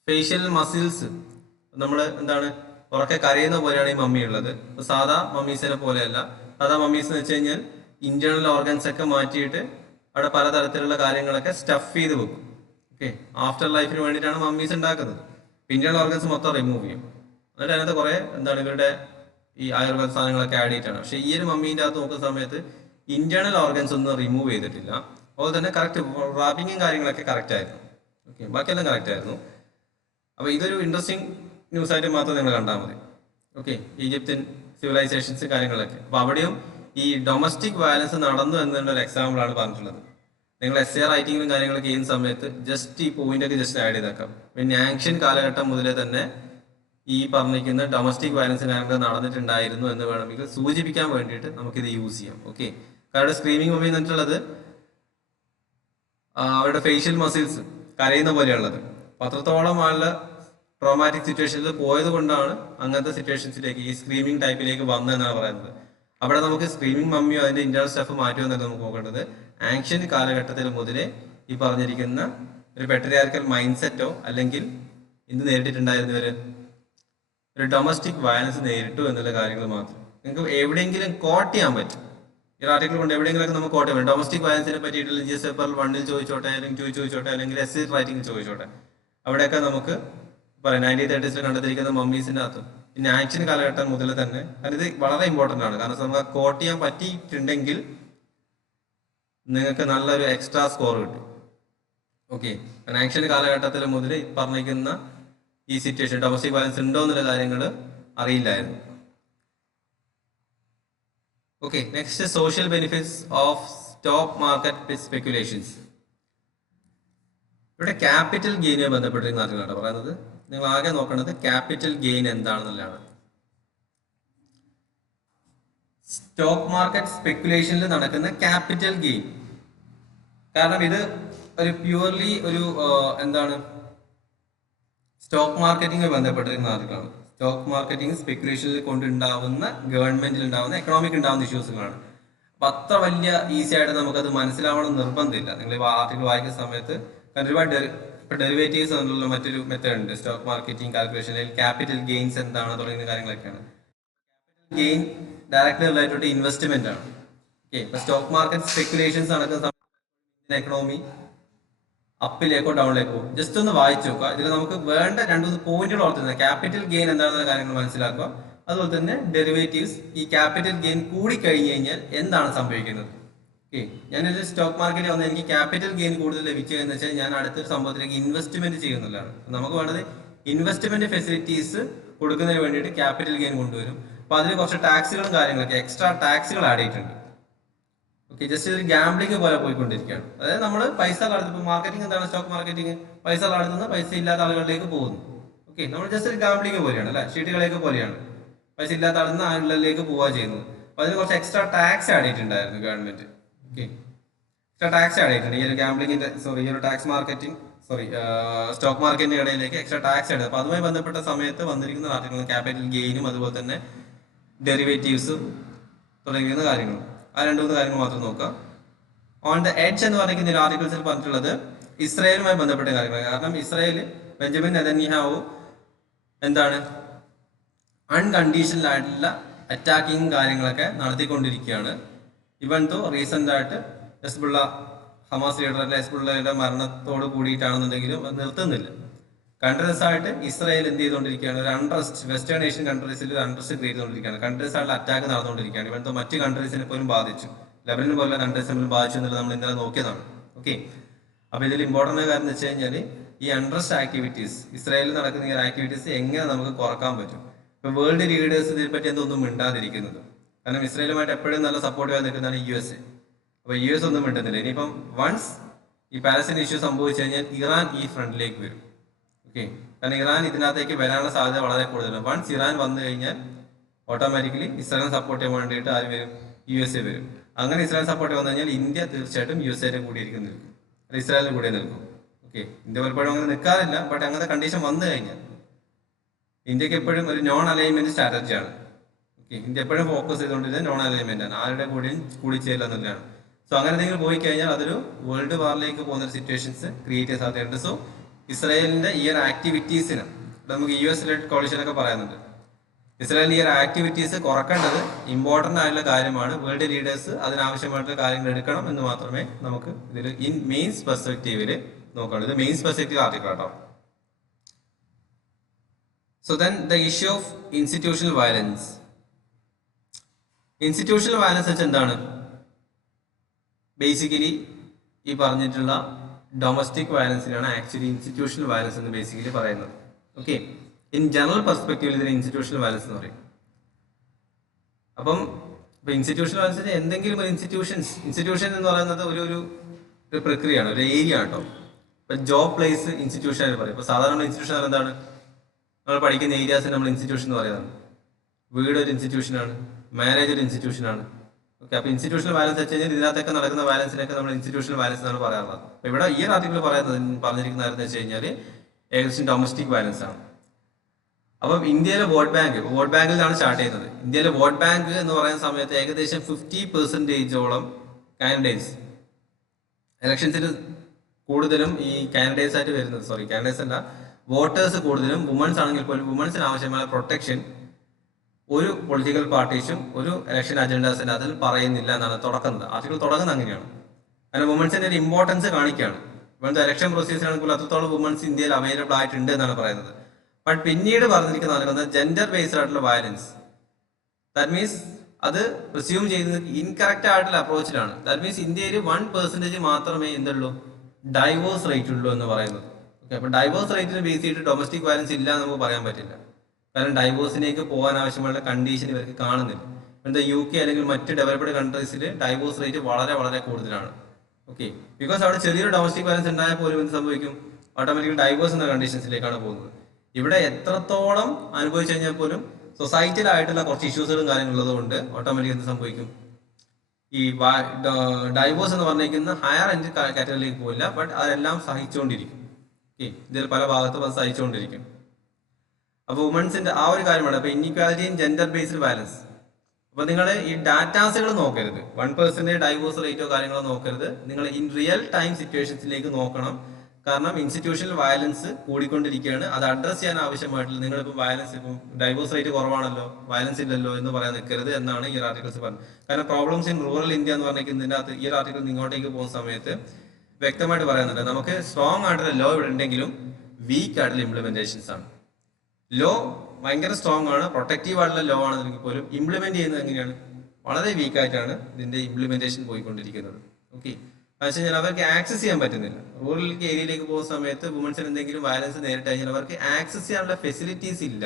ഫേഷ്യൽ മസിൽസ് നമ്മൾ എന്താണ് ഉറക്കെ കരയുന്ന പോലെയാണ് ഈ മമ്മി ഉള്ളത്. സാധാ മമ്മീസിനെ പോലെയല്ല. സാധാ മമ്മീസ് എന്ന് വെച്ച് കഴിഞ്ഞാൽ ഇന്റേണൽ ഓർഗൻസ് ഒക്കെ മാറ്റിയിട്ട് അവിടെ പലതരത്തിലുള്ള കാര്യങ്ങളൊക്കെ സ്റ്റഫ് ചെയ്ത് വെക്കും. ഓക്കെ, ആഫ്റ്റർ ലൈഫിന് വേണ്ടിയിട്ടാണ് മമ്മീസ് ഉണ്ടാക്കുന്നത്. ഇന്റേണൽ ഓർഗൻസ് മൊത്തം റിമൂവ് ചെയ്യും. എന്നിട്ട് അതിനകത്ത് കുറെ എന്താണ് ഇവരുടെ ഈ ആയുർവേദ സാധനങ്ങളൊക്കെ ആഡ് ചെയ്തിട്ടാണ്. പക്ഷെ ഈ ഒരു മമ്മീൻ്റെ അകത്ത് നോക്കുന്ന സമയത്ത് ഇന്റേണൽ ഓർഗൻസ് ഒന്നും റിമൂവ് ചെയ്തിട്ടില്ല. അതുപോലെ തന്നെ കറക്റ്റ് റാപ്പിങ്ങും കാര്യങ്ങളൊക്കെ കറക്റ്റ് ആയിരുന്നു. ഓക്കെ, ബാക്കിയെല്ലാം കറക്റ്റ് ആയിരുന്നു. അപ്പോൾ ഇതൊരു ഇൻട്രസ്റ്റിംഗ് ന്യൂസ് ആയിട്ട് മാത്രം നിങ്ങൾ കണ്ടാൽ മതി. ഓക്കെ, ഈജിപ്ഷ്യൻ സിവിലൈസേഷൻസ് കാര്യങ്ങളൊക്കെ. അപ്പോൾ അവിടെയും ഈ ഡൊമസ്റ്റിക് വയലൻസ് നടന്നു എന്നുള്ളൊരു എക്സാമ്പിളാണ് പറഞ്ഞിട്ടുള്ളത്. നിങ്ങൾ essay റൈറ്റിംഗും കാര്യങ്ങളൊക്കെ ചെയ്യുന്ന സമയത്ത് ജസ്റ്റ് ഈ പോയിന്റ് ഒക്കെ ജസ്റ്റ് ആഡ് ചെയ്തേക്കാം. പിന്നെ ആൻഷ്യൻ കാലഘട്ടം മുതലേ തന്നെ ഈ പറഞ്ഞിരിക്കുന്ന ഡൊമസ്റ്റിക് വയലൻസ് കാര്യങ്ങൾ നടന്നിട്ടുണ്ടായിരുന്നു എന്ന് വേണമെങ്കിൽ സൂചിപ്പിക്കാൻ വേണ്ടിയിട്ട് നമുക്കിത് യൂസ് ചെയ്യാം. ഓക്കെ, കാരണം സ്ക്രീമിംഗ് മമ്മി എന്നിട്ടുള്ളത് അവരുടെ ഫേഷ്യൽ മസിൽസ് കരയുന്ന പോലെയുള്ളത്. അത്രത്തോളം ആളുടെ ട്രോമാറ്റിക് സിറ്റുവേഷനിൽ പോയത് കൊണ്ടാണ് അങ്ങനത്തെ സിറ്റുവേഷൻസിലേക്ക് ഈ സ്ക്രീമിംഗ് ടൈപ്പിലേക്ക് വന്നതെന്നാണ് പറയുന്നത്. അവിടെ നമുക്ക് സ്ക്രീമിംഗ് മമ്മിയോ അതിന്റെ ഇന്റേണൽ സ്റ്റഫ് മാറ്റുമോ എന്നൊക്കെ നമുക്ക് നോക്കേണ്ടത് ആൻഷ്യൻ കാലഘട്ടത്തിൽ മുതലേ ഈ പറഞ്ഞിരിക്കുന്ന ഒരു പെട്രിയാർക്കൽ മൈൻഡ് സെറ്റോ അല്ലെങ്കിൽ എന്ത് നേരിട്ടിട്ടുണ്ടായിരുന്നവര് ഒരു ഡൊമസ്റ്റിക് വയലൻസ് നേരിട്ടു എന്നുള്ള കാര്യങ്ങൾ മാത്രം നിങ്ങൾക്ക് എവിടെയെങ്കിലും കോട്ട് ചെയ്യാൻ പറ്റും. ഈ ആർട്ടിക്കിൾ കൊണ്ട് എവിടെയെങ്കിലൊക്കെ നമുക്ക് കോട്ട് ചെയ്യാൻ. ഡൊമസ്റ്റിക് വയലൻസിനെ പറ്റിയിട്ടുള്ള GS പേപ്പർ 1 ചോദിച്ചോട്ടെ, അല്ലെങ്കിൽ 2 ചോദിച്ചോട്ടെ, അല്ലെങ്കിൽ essay റൈറ്റിംഗ് ചോദിച്ചോട്ടെ, അവിടെയൊക്കെ നമുക്ക് പറയാം 1930s കണ്ടെത്തിയിരിക്കുന്ന മമ്മീസിന്റെ അകത്തും പിന്നെ ആൻഷ്യൻ കാലഘട്ടം മുതൽ തന്നെ. കാരണം ഇത് വളരെ ഇമ്പോർട്ടന്റ് ആണ്. കാരണം നമുക്ക് കോട്ട് ചെയ്യാൻ പറ്റിയിട്ടുണ്ടെങ്കിൽ നിങ്ങൾക്ക് നല്ലൊരു എക്സ്ട്രാ സ്കോർ കിട്ടും. ഓക്കെ, ആൻഷ്യൻ കാലഘട്ടത്തിൽ മുതൽ പറഞ്ഞിരിക്കുന്ന ഈ സിറ്റുവേഷൻ ഡൊമസ്റ്റിക് വയലൻസ് ഉണ്ടോ എന്നുള്ള കാര്യങ്ങൾ അറിയില്ലായിരുന്നു. Okay, next social benefits of stock market speculations. ഇവിടെ ക്യാപിറ്റൽ ഗെയിനുമായി ബന്ധപ്പെട്ടിരിക്കുന്ന കാര്യങ്ങളാണ് പറയുന്നത്. നിങ്ങൾ ആകെ നോക്കേണ്ടത് ക്യാപിറ്റൽ ഗെയിൻ എന്താണെന്നുള്ളതാണ്. സ്റ്റോക്ക് മാർക്കറ്റ് സ്പെക്യുലേഷനിൽ നടക്കുന്ന ക്യാപിറ്റൽ ഗെയിൻ, കാരണം ഇത് ഒരു പ്യൂർലി ഒരു എന്താണ് സ്റ്റോക്ക് മാർക്കറ്റിംഗുമായി ബന്ധപ്പെട്ടിരിക്കുന്ന ആർട്ടിക്കിളാണ്. സ്റ്റോക്ക് മാർക്കറ്റിംഗ് സ്പെക്യുലേഷനിൽ കൊണ്ടുണ്ടാവുന്ന ഗവൺമെന്റിൽ ഉണ്ടാവുന്ന എക്കണോമിക് ഉണ്ടാവുന്ന ഇഷ്യൂസുകളാണ്. അപ്പൊ അത്ര വലിയ ഈസി ആയിട്ട് നമുക്കത് മനസ്സിലാവണം നിർബന്ധമില്ല. നിങ്ങൾ ഈ ആർട്ടിക്കിൾ വായിക്കുന്ന സമയത്ത് ഒരുപാട് ഡെറിവേറ്റീവ്സ് എന്നുള്ള മറ്റൊരു മെത്തേഡ് ഉണ്ട് സ്റ്റോക്ക് മാർക്കറ്റിംഗ് കാൽക്കുലേഷനിൽ. ക്യാപിറ്റൽ ഗെയിൻസ് എന്താണ് തുടങ്ങിയ കാര്യങ്ങളൊക്കെയാണ്. Capital gain directly related investment ആണ്. ഓക്കെ, ഇപ്പൊ സ്റ്റോക്ക് മാർക്കറ്റ് സ്പെക്യുലേഷൻസ് നടക്കുന്ന സമയത്ത് എക്കണോമി അപ്പിലേക്കോ ഡൗണിലേക്കോ ജസ്റ്റ് ഒന്ന് വായിച്ചു നോക്കുക. ഇതിൽ നമുക്ക് വേണ്ട 2-3 പോയിന്റുകൾ ഓർത്തുന്നത് ക്യാപിറ്റൽ ഗെയിൻ എന്താണെന്ന കാര്യങ്ങൾ മനസ്സിലാക്കുക. അതുപോലെ തന്നെ ഡെറിവേറ്റീവ്സ്, ഈ ക്യാപിറ്റൽ ഗെയിൻ കൂടി കഴിഞ്ഞു കഴിഞ്ഞാൽ എന്താണ് സംഭവിക്കുന്നത്. ഓക്കെ, ഞാനൊരു സ്റ്റോക്ക് മാർക്കറ്റിൽ വന്ന് എനിക്ക് ക്യാപിറ്റൽ ഗെയിൻ കൂടുതൽ ലഭിച്ചു എന്ന് വെച്ചാൽ ഞാൻ അടുത്തൊരു സംഭവത്തിലേക്ക് ഇൻവെസ്റ്റ്മെന്റ് ചെയ്യുന്നതാണ്. നമുക്ക് വേണ്ടത് ഇൻവെസ്റ്റ്മെന്റ് ഫെസിലിറ്റീസ് കൊടുക്കുന്നതിന് വേണ്ടിയിട്ട് ക്യാപിറ്റൽ ഗെയിൻ കൊണ്ടുവരും. അപ്പൊ അതിൽ കുറച്ച് ടാക്സുകളും കാര്യങ്ങളൊക്കെ എക്സ്ട്രാ ടാക്സുകൾ ആഡ് ചെയ്തിട്ടുണ്ട്. ഓക്കെ, ജസ്റ്റ് ഒരു ഗാംബ്ലിംഗ് പോലെ പോയിക്കൊണ്ടിരിക്കുകയാണ്. അതായത് നമ്മൾ പൈസ കടത്തുമ്പോൾ മാർക്കറ്റിംഗ് എന്താണ്, സ്റ്റോക്ക് മാർക്കറ്റിംഗ് പൈസ കടത്തുന്ന പൈസ ഇല്ലാത്ത ആളുകളിലേക്ക് പോകുന്നു. ഓക്കെ, നമ്മൾ ജസ്റ്റ് ഒരു ഗാംബ്ലിംഗ് പോലെയാണ് അല്ലെ, ഷീട്ടുകളേക്ക് പോലെയാണ്, പൈസ ഇല്ലാത്ത ആളുന്ന ആളുകളിലേക്ക് പോവുക ചെയ്യുന്നത്. അപ്പൊ അതിന് കുറച്ച് എക്സ്ട്രാ ടാക്സ് ആഡ് ചെയ്തിട്ടുണ്ടായിരുന്നു government. Okay, extra tax add ചെയ്തിട്ടുണ്ട് ഈ ഒരു ഗാംബ്ലിംഗിന്റെ ഈ ഒരു ടാക്സ് മാർക്കറ്റിംഗ് സ്റ്റോക്ക് മാർക്കറ്റിന്റെ ഇടയിലേക്ക് എക്സ്ട്രാ ടാക്സ് ആഡ്. അപ്പൊ അതുമായി ബന്ധപ്പെട്ട സമയത്ത് വന്നിരിക്കുന്ന ആർട്ടിക്കിൾ ക്യാപിറ്റൽ ഗെയിനും അതുപോലെ തന്നെ ഡെറിവേറ്റീവ്സും തുടങ്ങിയ കാര്യങ്ങളും. ആ 2-3 കാര്യങ്ങൾ മാത്രം നോക്കാം. ഓൺ ദ എഡ്ജ് എന്ന് പറയുന്ന ആർട്ടിക്കിൾസിൽ പറഞ്ഞിട്ടുള്ളത് ഇസ്രായേലുമായി ബന്ധപ്പെട്ട കാര്യങ്ങൾ. കാരണം ഇസ്രായേൽ ബെഞ്ചമിൻ നെതന്യാഹു എന്താണ് അൺകണ്ടീഷണൽ ആയിട്ടുള്ള അറ്റാക്കിങ് കാര്യങ്ങളൊക്കെ നടത്തിക്കൊണ്ടിരിക്കുകയാണ്. ഇവൻ തോ റീസെന്റ് ആയിട്ട് ഹമാസ് ലീഡർ ഹെസ്ബുള്ളയുടെ മരണത്തോട് കൂടിയിട്ടാണെന്നുണ്ടെങ്കിലും അത് നിർത്തുന്നില്ല. കൺട്രീസ് ആയിട്ട് ഇസ്രായേൽ എന്ത് ചെയ്തുകൊണ്ടിരിക്കുകയാണ്, ഒരു അൺട്രസ്റ്റ് വെസ്റ്റേൺ ഏഷ്യൻ കൺട്രീസിൽ ഒരു അൺട്രസ്റ്റ് ക്രിയേറ്റ് ചെയ്തുകൊണ്ടിരിക്കുകയാണ്. കൺട്രീസ് ആയിട്ടുള്ള അറ്റാക്ക് നടന്നുകൊണ്ടിരിക്കുകയാണ്. ഇവൻ തോ മറ്റ് കൺട്രീസിനെ പോലും ബാധിച്ചു, ലെബനൻ പോലുള്ള കൺട്രീസിനെ പോലും ബാധിച്ചു എന്നുള്ളത് നമ്മൾ ഇന്നലെ നോക്കിയതാണ്. ഓക്കെ, അപ്പൊ ഇതിൽ ഇമ്പോർട്ടന്റ് കാര്യം എന്ന് വെച്ച് കഴിഞ്ഞാൽ ഈ അൺട്രസ്റ്റ് ആക്ടിവിറ്റീസ്, ഇസ്രായേലിൽ നടക്കുന്ന ഈ ആക്ടിവിറ്റീസ് എങ്ങനെ നമുക്ക് കുറക്കാൻ പറ്റും. ഇപ്പൊ വേൾഡ് ലീഡേഴ്സ് ഇതിനെപ്പറ്റി എന്തൊന്നും മിണ്ടാതിരിക്കുന്നത്. കാരണം ഇസ്രായേലുമായിട്ട് എപ്പോഴും നല്ല സപ്പോർട്ടീവായി നിൽക്കുന്നതാണ് USA. അപ്പൊ US ഒന്നും മിണ്ടുന്നില്ല. ഇനിയിപ്പം വൺസ് ഈ പാലസ്തീൻ ഇഷ്യൂ സംഭവിച്ചു കഴിഞ്ഞാൽ ഇറാൻ ഈ ഫ്രണ്ടിലേക്ക് വരും. ഓക്കെ, കാരണം ഇറാൻ ഇതിനകത്തേക്ക് വരാനുള്ള സാധ്യത വളരെ കൂടുതലാണ്. വൺസ് ഇറാൻ വന്നു കഴിഞ്ഞാൽ ഓട്ടോമാറ്റിക്കലി ഇസ്രായേൽ സപ്പോർട്ട് ചെയ്യാൻ വേണ്ടിയിട്ട് ആര് വരും, USA വരും. അങ്ങനെ ഇസ്രായേൽ സപ്പോർട്ട് വന്നു കഴിഞ്ഞാൽ ഇന്ത്യ തീർച്ചയായിട്ടും USA കൂടിയിരിക്കും നിൽക്കും, ഇസ്രായേലിന് കൂടെ നിൽക്കും. ഓക്കെ, ഇന്ത്യ പലപ്പോഴും അങ്ങനെ നിൽക്കാറില്ല, ബട്ട് അങ്ങനത്തെ കണ്ടീഷൻ വന്നു കഴിഞ്ഞാൽ ഇന്ത്യക്ക് എപ്പോഴും ഒരു നോൺ അലൈൻമെന്റ് സ്ട്രാറ്റജിയാണ്. ഓക്കെ, ഇന്ത്യ എപ്പോഴും ഫോക്കസ് ചെയ്തുകൊണ്ടിരുന്നത് നോൺ അലൈൻമെന്റ് ആണ്, ആരുടെ കൂടെയും കൂടിച്ചേരില്ല എന്നുള്ളതാണ്. സോ അങ്ങനെ എന്തെങ്കിലും പോയി കഴിഞ്ഞാൽ അതൊരു വേൾഡ് വാറിലേക്ക് പോകുന്ന സിറ്റുവേഷൻസ് ക്രിയേറ്റ് ചെയ്യാൻ സാധ്യതയുണ്ട്. സോ ഇസ്രായേലിന്റെ ഈ ഒരു ആക്ടിവിറ്റീസിന് നമുക്ക് US ലെഡ് കോളിഷൻ ഒക്കെ പറയുന്നുണ്ട്. ഇസ്രായേലിന്റെ ഈ ഒരു ആക്ടിവിറ്റീസ് കുറക്കേണ്ടത് ഇമ്പോർട്ടന്റ് ആയിട്ടുള്ള കാര്യമാണ്. വേൾഡ് ലീഡേഴ്സ് അതിനാവശ്യമായിട്ടുള്ള കാര്യങ്ങൾ എടുക്കണം എന്ന് മാത്രമേ നമുക്ക് ഇതിൽ ഇൻ മെയിൻസ് പെർസ്പെക്റ്റീവില് നോക്കാനുള്ളൂ. ഇത് മെയിൻസ് പെർസ്പെക്റ്റീവ് ആർട്ടിക്കിൾ കേട്ടോ. So then the issue of institutional violence. Institutional violence വെച്ചാൽ എന്താണ്? ബേസിക്കലി ഈ പറഞ്ഞിട്ടുള്ള ഡൊമസ്റ്റിക് വയലൻസിനാണ് ആക്ച്വലി ഇൻസ്റ്റിറ്റ്യൂഷണൽ വയലൻസ് എന്ന് ബേസിക്കലി പറയുന്നത്. ഓക്കെ, ഇൻ ജനറൽ പെർസ്പെക്റ്റീവിൽ ഇതിന് ഇൻസ്റ്റിറ്റ്യൂഷണൽ വയലൻസ് എന്ന് പറയും. അപ്പം ഇപ്പൊ ഇൻസ്റ്റിറ്റ്യൂഷണൽ വയലൻസിന് എന്തെങ്കിലും ഒരു ഇൻസ്റ്റിറ്റ്യൂഷൻ എന്ന് പറയുന്നത് ഒരു പ്രക്രിയയാണ്, ഒരു ഏരിയ കേട്ടോ. ഇപ്പൊ ജോബ് പ്ലേസ് ഇൻസ്റ്റിറ്റ്യൂഷൻ ആയിട്ട് പറയും. ഇപ്പൊ സാധാരണ ഇൻസ്റ്റിറ്റ്യൂഷൻ എന്താണ്, നമ്മൾ പഠിക്കുന്ന ഏരിയാസിന് നമ്മൾ ഇൻസ്റ്റിറ്റ്യൂഷൻ എന്ന് പറയുന്നത്. വീട് ഒരു ഇൻസ്റ്റിറ്റ്യൂഷനാണ്, മാരേജ് ഒരു ഇൻസ്റ്റിറ്റ്യൂഷനാണ്. ഓക്കെ, അപ്പൊ ഇൻസ്റ്റിറ്റ്യൂഷണൽ വയലൻസ് വെച്ച് കഴിഞ്ഞാൽ ഇതിനകത്തൊക്കെ നടക്കുന്ന വയലൻസിനൊക്കെ നമ്മൾ ഇൻസ്റ്റിറ്റ്യൂഷണൽ വയലൻസ് എന്നാണ് പറയാറുള്ളത്. അപ്പൊ ഇവിടെ ഈ ആർട്ടിക്കിൾ പറഞ്ഞിരിക്കുന്നതെന്ന് വെച്ച് കഴിഞ്ഞാൽ ഏകദേശം ഡൊമസ്റ്റിക് വയലൻസ് ആണ്. അപ്പം ഇന്ത്യയിലെ വോട്ട് ബാങ്കിലാണ് സ്റ്റാർട്ട് ചെയ്യുന്നത്. ഇന്ത്യയിലെ വോട്ട് ബാങ്ക് എന്ന് പറയുന്ന സമയത്ത് ഏകദേശം 50% കാൻഡിഡേറ്റ്സ് ഇലക്ഷൻസിൽ കൂടുതലും ഈ കാൻഡിഡേറ്റ്സ് ആയിട്ട് വരുന്നത്, കാൻഡിഡേറ്റ്സ് അല്ല, വോട്ടേഴ്സ് കൂടുതലും വുമൻസ് ആണെങ്കിൽ പോലും വുമൻസിന് ആവശ്യമായ പ്രൊട്ടക്ഷൻ ഒരു പൊളിറ്റിക്കൽ പാർട്ടീസും ഒരു ഇലക്ഷൻ അജണ്ടാസിന്റെ അതിൽ പറയുന്നില്ല എന്നാണ് ആർട്ടിക്കിൾ തുടങ്ങുന്നത് അങ്ങനെയാണ്. കാരണം വുമൻസിന്റെ ഒരു ഇമ്പോർട്ടൻസ് കാണിക്കുകയാണ്. ഇപ്പോഴത്തെ ഇലക്ഷൻ പ്രൊസീജിയർ ആണെങ്കിൽ അത്രത്തോളം വുമൻസ് ഇന്ത്യയിൽ അവൈലബിൾ ആയിട്ടുണ്ട് എന്നാണ് പറയുന്നത്. ബട്ട് പിന്നീട് പറഞ്ഞിരിക്കുന്ന ജെൻഡർ ബേസ്ഡ് ആയിട്ടുള്ള വയലൻസ്, ദാറ്റ് മീൻസ് അത് പ്രിസ്യൂം ചെയ്യുന്നത് ഇൻകറക്റ്റ് ആയിട്ടുള്ള അപ്രോച്ചിലാണ്. ദാറ്റ് മീൻസ് ഇന്ത്യയിൽ 1% മാത്രമേ എന്തുള്ളൂ, ഡൈവോഴ്സ് റേറ്റ് ഉള്ളൂ എന്ന് പറയുന്നത്. ഓക്കെ, അപ്പൊ ഡൈവോഴ്സ് റേറ്റിന് ബേസ് ചെയ്തിട്ട് ഡൊമസ്റ്റിക് വയലൻസ് ഇല്ല എന്ന് നമുക്ക് പറയാൻ പറ്റില്ല. കാരണം ഡൈവോഴ്സിലേക്ക് പോകാൻ ആവശ്യമുള്ള കണ്ടീഷൻ ഇവർക്ക് കാണുന്നില്ല. എന്താ UK അല്ലെങ്കിൽ മറ്റ് ഡെവലപ്ഡ് കൺട്രീസിൽ ഡൈവോഴ്സ് റേറ്റ് വളരെ വളരെ കൂടുതലാണ്. ഓക്കെ, ബിക്കോസ് അവിടെ ചെറിയൊരു ഡൊമസ്റ്റിക് വയലൻസ് ഉണ്ടായാൽ പോലും എന്ത് സംഭവിക്കും, ഓട്ടോമാറ്റിക്കലി ഡൈവോഴ്സ് എന്ന കണ്ടീഷൻസിലേക്കാണ് പോകുന്നത്. ഇവിടെ എത്രത്തോളം അനുഭവിച്ചു കഴിഞ്ഞാൽ പോലും സൊസൈറ്റിയിലായിട്ടുള്ള കുറച്ച് ഇഷ്യൂസുകളും കാര്യങ്ങളുള്ളത് കൊണ്ട് ഓട്ടോമാറ്റിക്കലി എന്ത് സംഭവിക്കും, ഈ ഡൈവോഴ്സ് എന്ന് പറഞ്ഞിരിക്കുന്ന ഹയർ എൻഡ് കാറ്റഗറിയിലേക്ക് പോയില്ല, ബട്ട് അതെല്ലാം സഹിച്ചുകൊണ്ടിരിക്കും. ഓക്കെ, ഇതിൽ പല ഭാഗത്തും അത് സഹിച്ചുകൊണ്ടിരിക്കും. അപ്പൊ വുമൻസിന്റെ ആ ഒരു കാര്യമാണ്. അപ്പൊ inequality in gender based violence. അപ്പൊ നിങ്ങൾ ഈ ഡാറ്റാസുകൾ നോക്കരുത്, 1% ഡൈവോഴ്സ് റേറ്റോ കാര്യങ്ങളോ നോക്കരുത്. നിങ്ങൾ ഇൻ റിയൽ ടൈം സിറ്റുവേഷൻസിലേക്ക് നോക്കണം. കാരണം ഇൻസ്റ്റിറ്റ്യൂഷണൽ വയലൻസ് കൂടിക്കൊണ്ടിരിക്കുകയാണ്. അത് അഡ്രസ് ചെയ്യാൻ ആവശ്യമായിട്ടുള്ള നിങ്ങളിപ്പോൾ വയലൻസ്, ഇപ്പം ഡൈവോഴ്സ് റേറ്റ് കുറവാണല്ലോ, വയലൻസ് ഇല്ലല്ലോ എന്ന് പറയാൻ നിൽക്കരുത് എന്നാണ് ഈ ആർട്ടിക്കിൾസ് പറഞ്ഞത്. കാരണം പ്രോബ്ലംസ് ഇൻ റൂറൽ ഇന്ത്യ എന്ന് പറഞ്ഞിരിക്കുന്നതിൻ്റെ അകത്ത് ഈ ആർട്ടിക്കിൾ ഇങ്ങോട്ടേക്ക് പോകുന്ന സമയത്ത് വ്യക്തമായിട്ട് പറയുന്നുണ്ട്, നമുക്ക് സ്ട്രോങ് ആയിട്ടുള്ള ലോ ഇവിടെ ഉണ്ടെങ്കിലും വീക്ക് ആയിട്ടുള്ള ഇംപ്ലിമെന്റേഷൻസ് ആണ്. ലോ ഭയങ്കര സ്ട്രോങ് ആണ്, പ്രൊട്ടക്റ്റീവ് ആയിട്ടുള്ള ലോ ആണെന്നെങ്കിൽ പോലും ഇംപ്ലിമെന്റ് ചെയ്യുന്നത് എങ്ങനെയാണ്, വളരെ വീക്ക് ആയിട്ടാണ് ഇതിന്റെ ഇംപ്ലിമെന്റേഷൻ പോയിക്കൊണ്ടിരിക്കുന്നത്. ഓക്കെ, പക്ഷേ ഞാൻ അവർക്ക് ആക്സസ് ചെയ്യാൻ പറ്റുന്നില്ല. റൂറൽ ഏരിയയിലേക്ക് പോകുന്ന സമയത്ത് വുമൻസിന് എന്തെങ്കിലും വയലൻസ് നേരിട്ട് കഴിഞ്ഞാൽ അവർക്ക് ആക്സസ് ചെയ്യാനുള്ള ഫെസിലിറ്റീസ് ഇല്ല.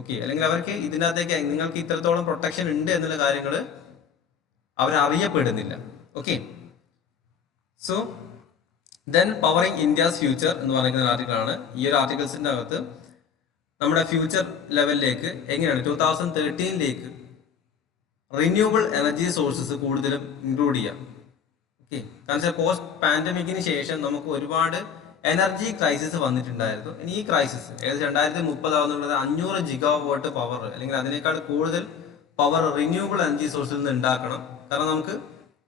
ഓക്കെ, അല്ലെങ്കിൽ അവർക്ക് ഇതിനകത്തേക്ക് നിങ്ങൾക്ക് ഇത്രത്തോളം പ്രൊട്ടക്ഷൻ ഉണ്ട് എന്നുള്ള കാര്യങ്ങൾ അവരറിയപ്പെടുന്നില്ല. Okay, so then powering India's future എന്ന് പറയുന്ന ആർട്ടിക്കിളാണ്. ഈ ഒരു ആർട്ടിക്കിൾസിന്റെ അകത്ത് നമ്മുടെ ഫ്യൂച്ചർ ലെവലിലേക്ക് എങ്ങനെയാണ് 2013ലേക്ക് റിന്യൂവബിൾ എനർജി സോഴ്സസ് കൂടുതലും ഇൻക്ലൂഡ് ചെയ്യാം. ഓക്കെ, കാരണം പോസ്റ്റ് പാൻഡമിക്കിന് ശേഷം നമുക്ക് ഒരുപാട് എനർജി ക്രൈസിസ് വന്നിട്ടുണ്ടായിരുന്നു. ഇനി ഈ ക്രൈസിസ് ഏകദേശം 2030 ആവുന്നുള്ളത് 500 GW പവർ അല്ലെങ്കിൽ അതിനേക്കാൾ കൂടുതൽ പവർ റിന്യൂവബിൾ എനർജി സോഴ്സിൽ നിന്ന് ഉണ്ടാക്കണം. കാരണം നമുക്ക്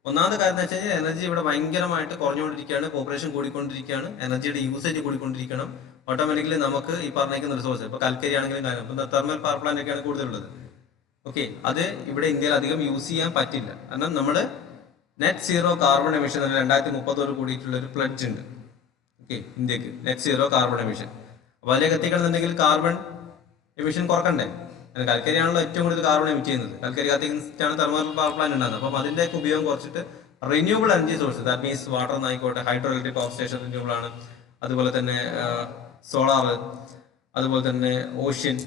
ഒന്നാമത്തെ കാര്യം എന്ന് വെച്ച് കഴിഞ്ഞാൽ എനർജി ഇവിടെ ഭയങ്കരമായിട്ട് കുറഞ്ഞുകൊണ്ടിരിക്കുകയാണ്, പോപ്പുലേഷൻ കൂടിക്കൊണ്ടിരിക്കുകയാണ്, എനർജിയുടെ യൂസേജ് കൂടിക്കൊണ്ടിരിക്കണം. ഓട്ടോമാറ്റിക്കലി നമുക്ക് ഈ പറഞ്ഞിരിക്കുന്ന റിസോഴ്സ് ഇപ്പോൾ കൽക്കരി ആണെങ്കിലും കാര്യം ഇപ്പം തെർമൽ പവർ പ്ലാന്റ് ഒക്കെയാണ് കൂടുതലുള്ളത്. ഓക്കെ, അത് ഇവിടെ ഇന്ത്യയിൽ അധികം യൂസ് ചെയ്യാൻ പറ്റില്ല. കാരണം നമ്മൾ നെറ്റ് സീറോ കാർബൺ എമിഷൻ 2030 കൂടിയിട്ടുള്ള ഒരു പ്ലഡ്ജ് ഉണ്ട്. ഓക്കെ, ഇന്ത്യക്ക് നെറ്റ് സീറോ കാർബൺ എമിഷൻ. അപ്പോൾ അതിലേക്ക് എത്തിക്കണമെന്നുണ്ടെങ്കിൽ കാർബൺ എമിഷൻ കുറക്കണ്ടേ? കൽക്കരിയാണല്ലോ ഏറ്റവും കൂടുതൽ കാർബൺ എമിറ്റ് ചെയ്യുന്നത്. കൽക്കരി കത്തിച്ചിട്ടാണ് തെർമൽ പവർ പ്ലാന്റ് ഉണ്ടാകുന്നത്. അപ്പം അതിൻ്റെയൊക്കെ ഉപയോഗം കുറച്ചിട്ട് renewable energy source, that means water എന്നായിക്കോട്ടെ, hydro electric power station renewable ആണ്, അതുപോലെ തന്നെ സോളാർ, അതുപോലെ തന്നെ ഓഷ്യൻ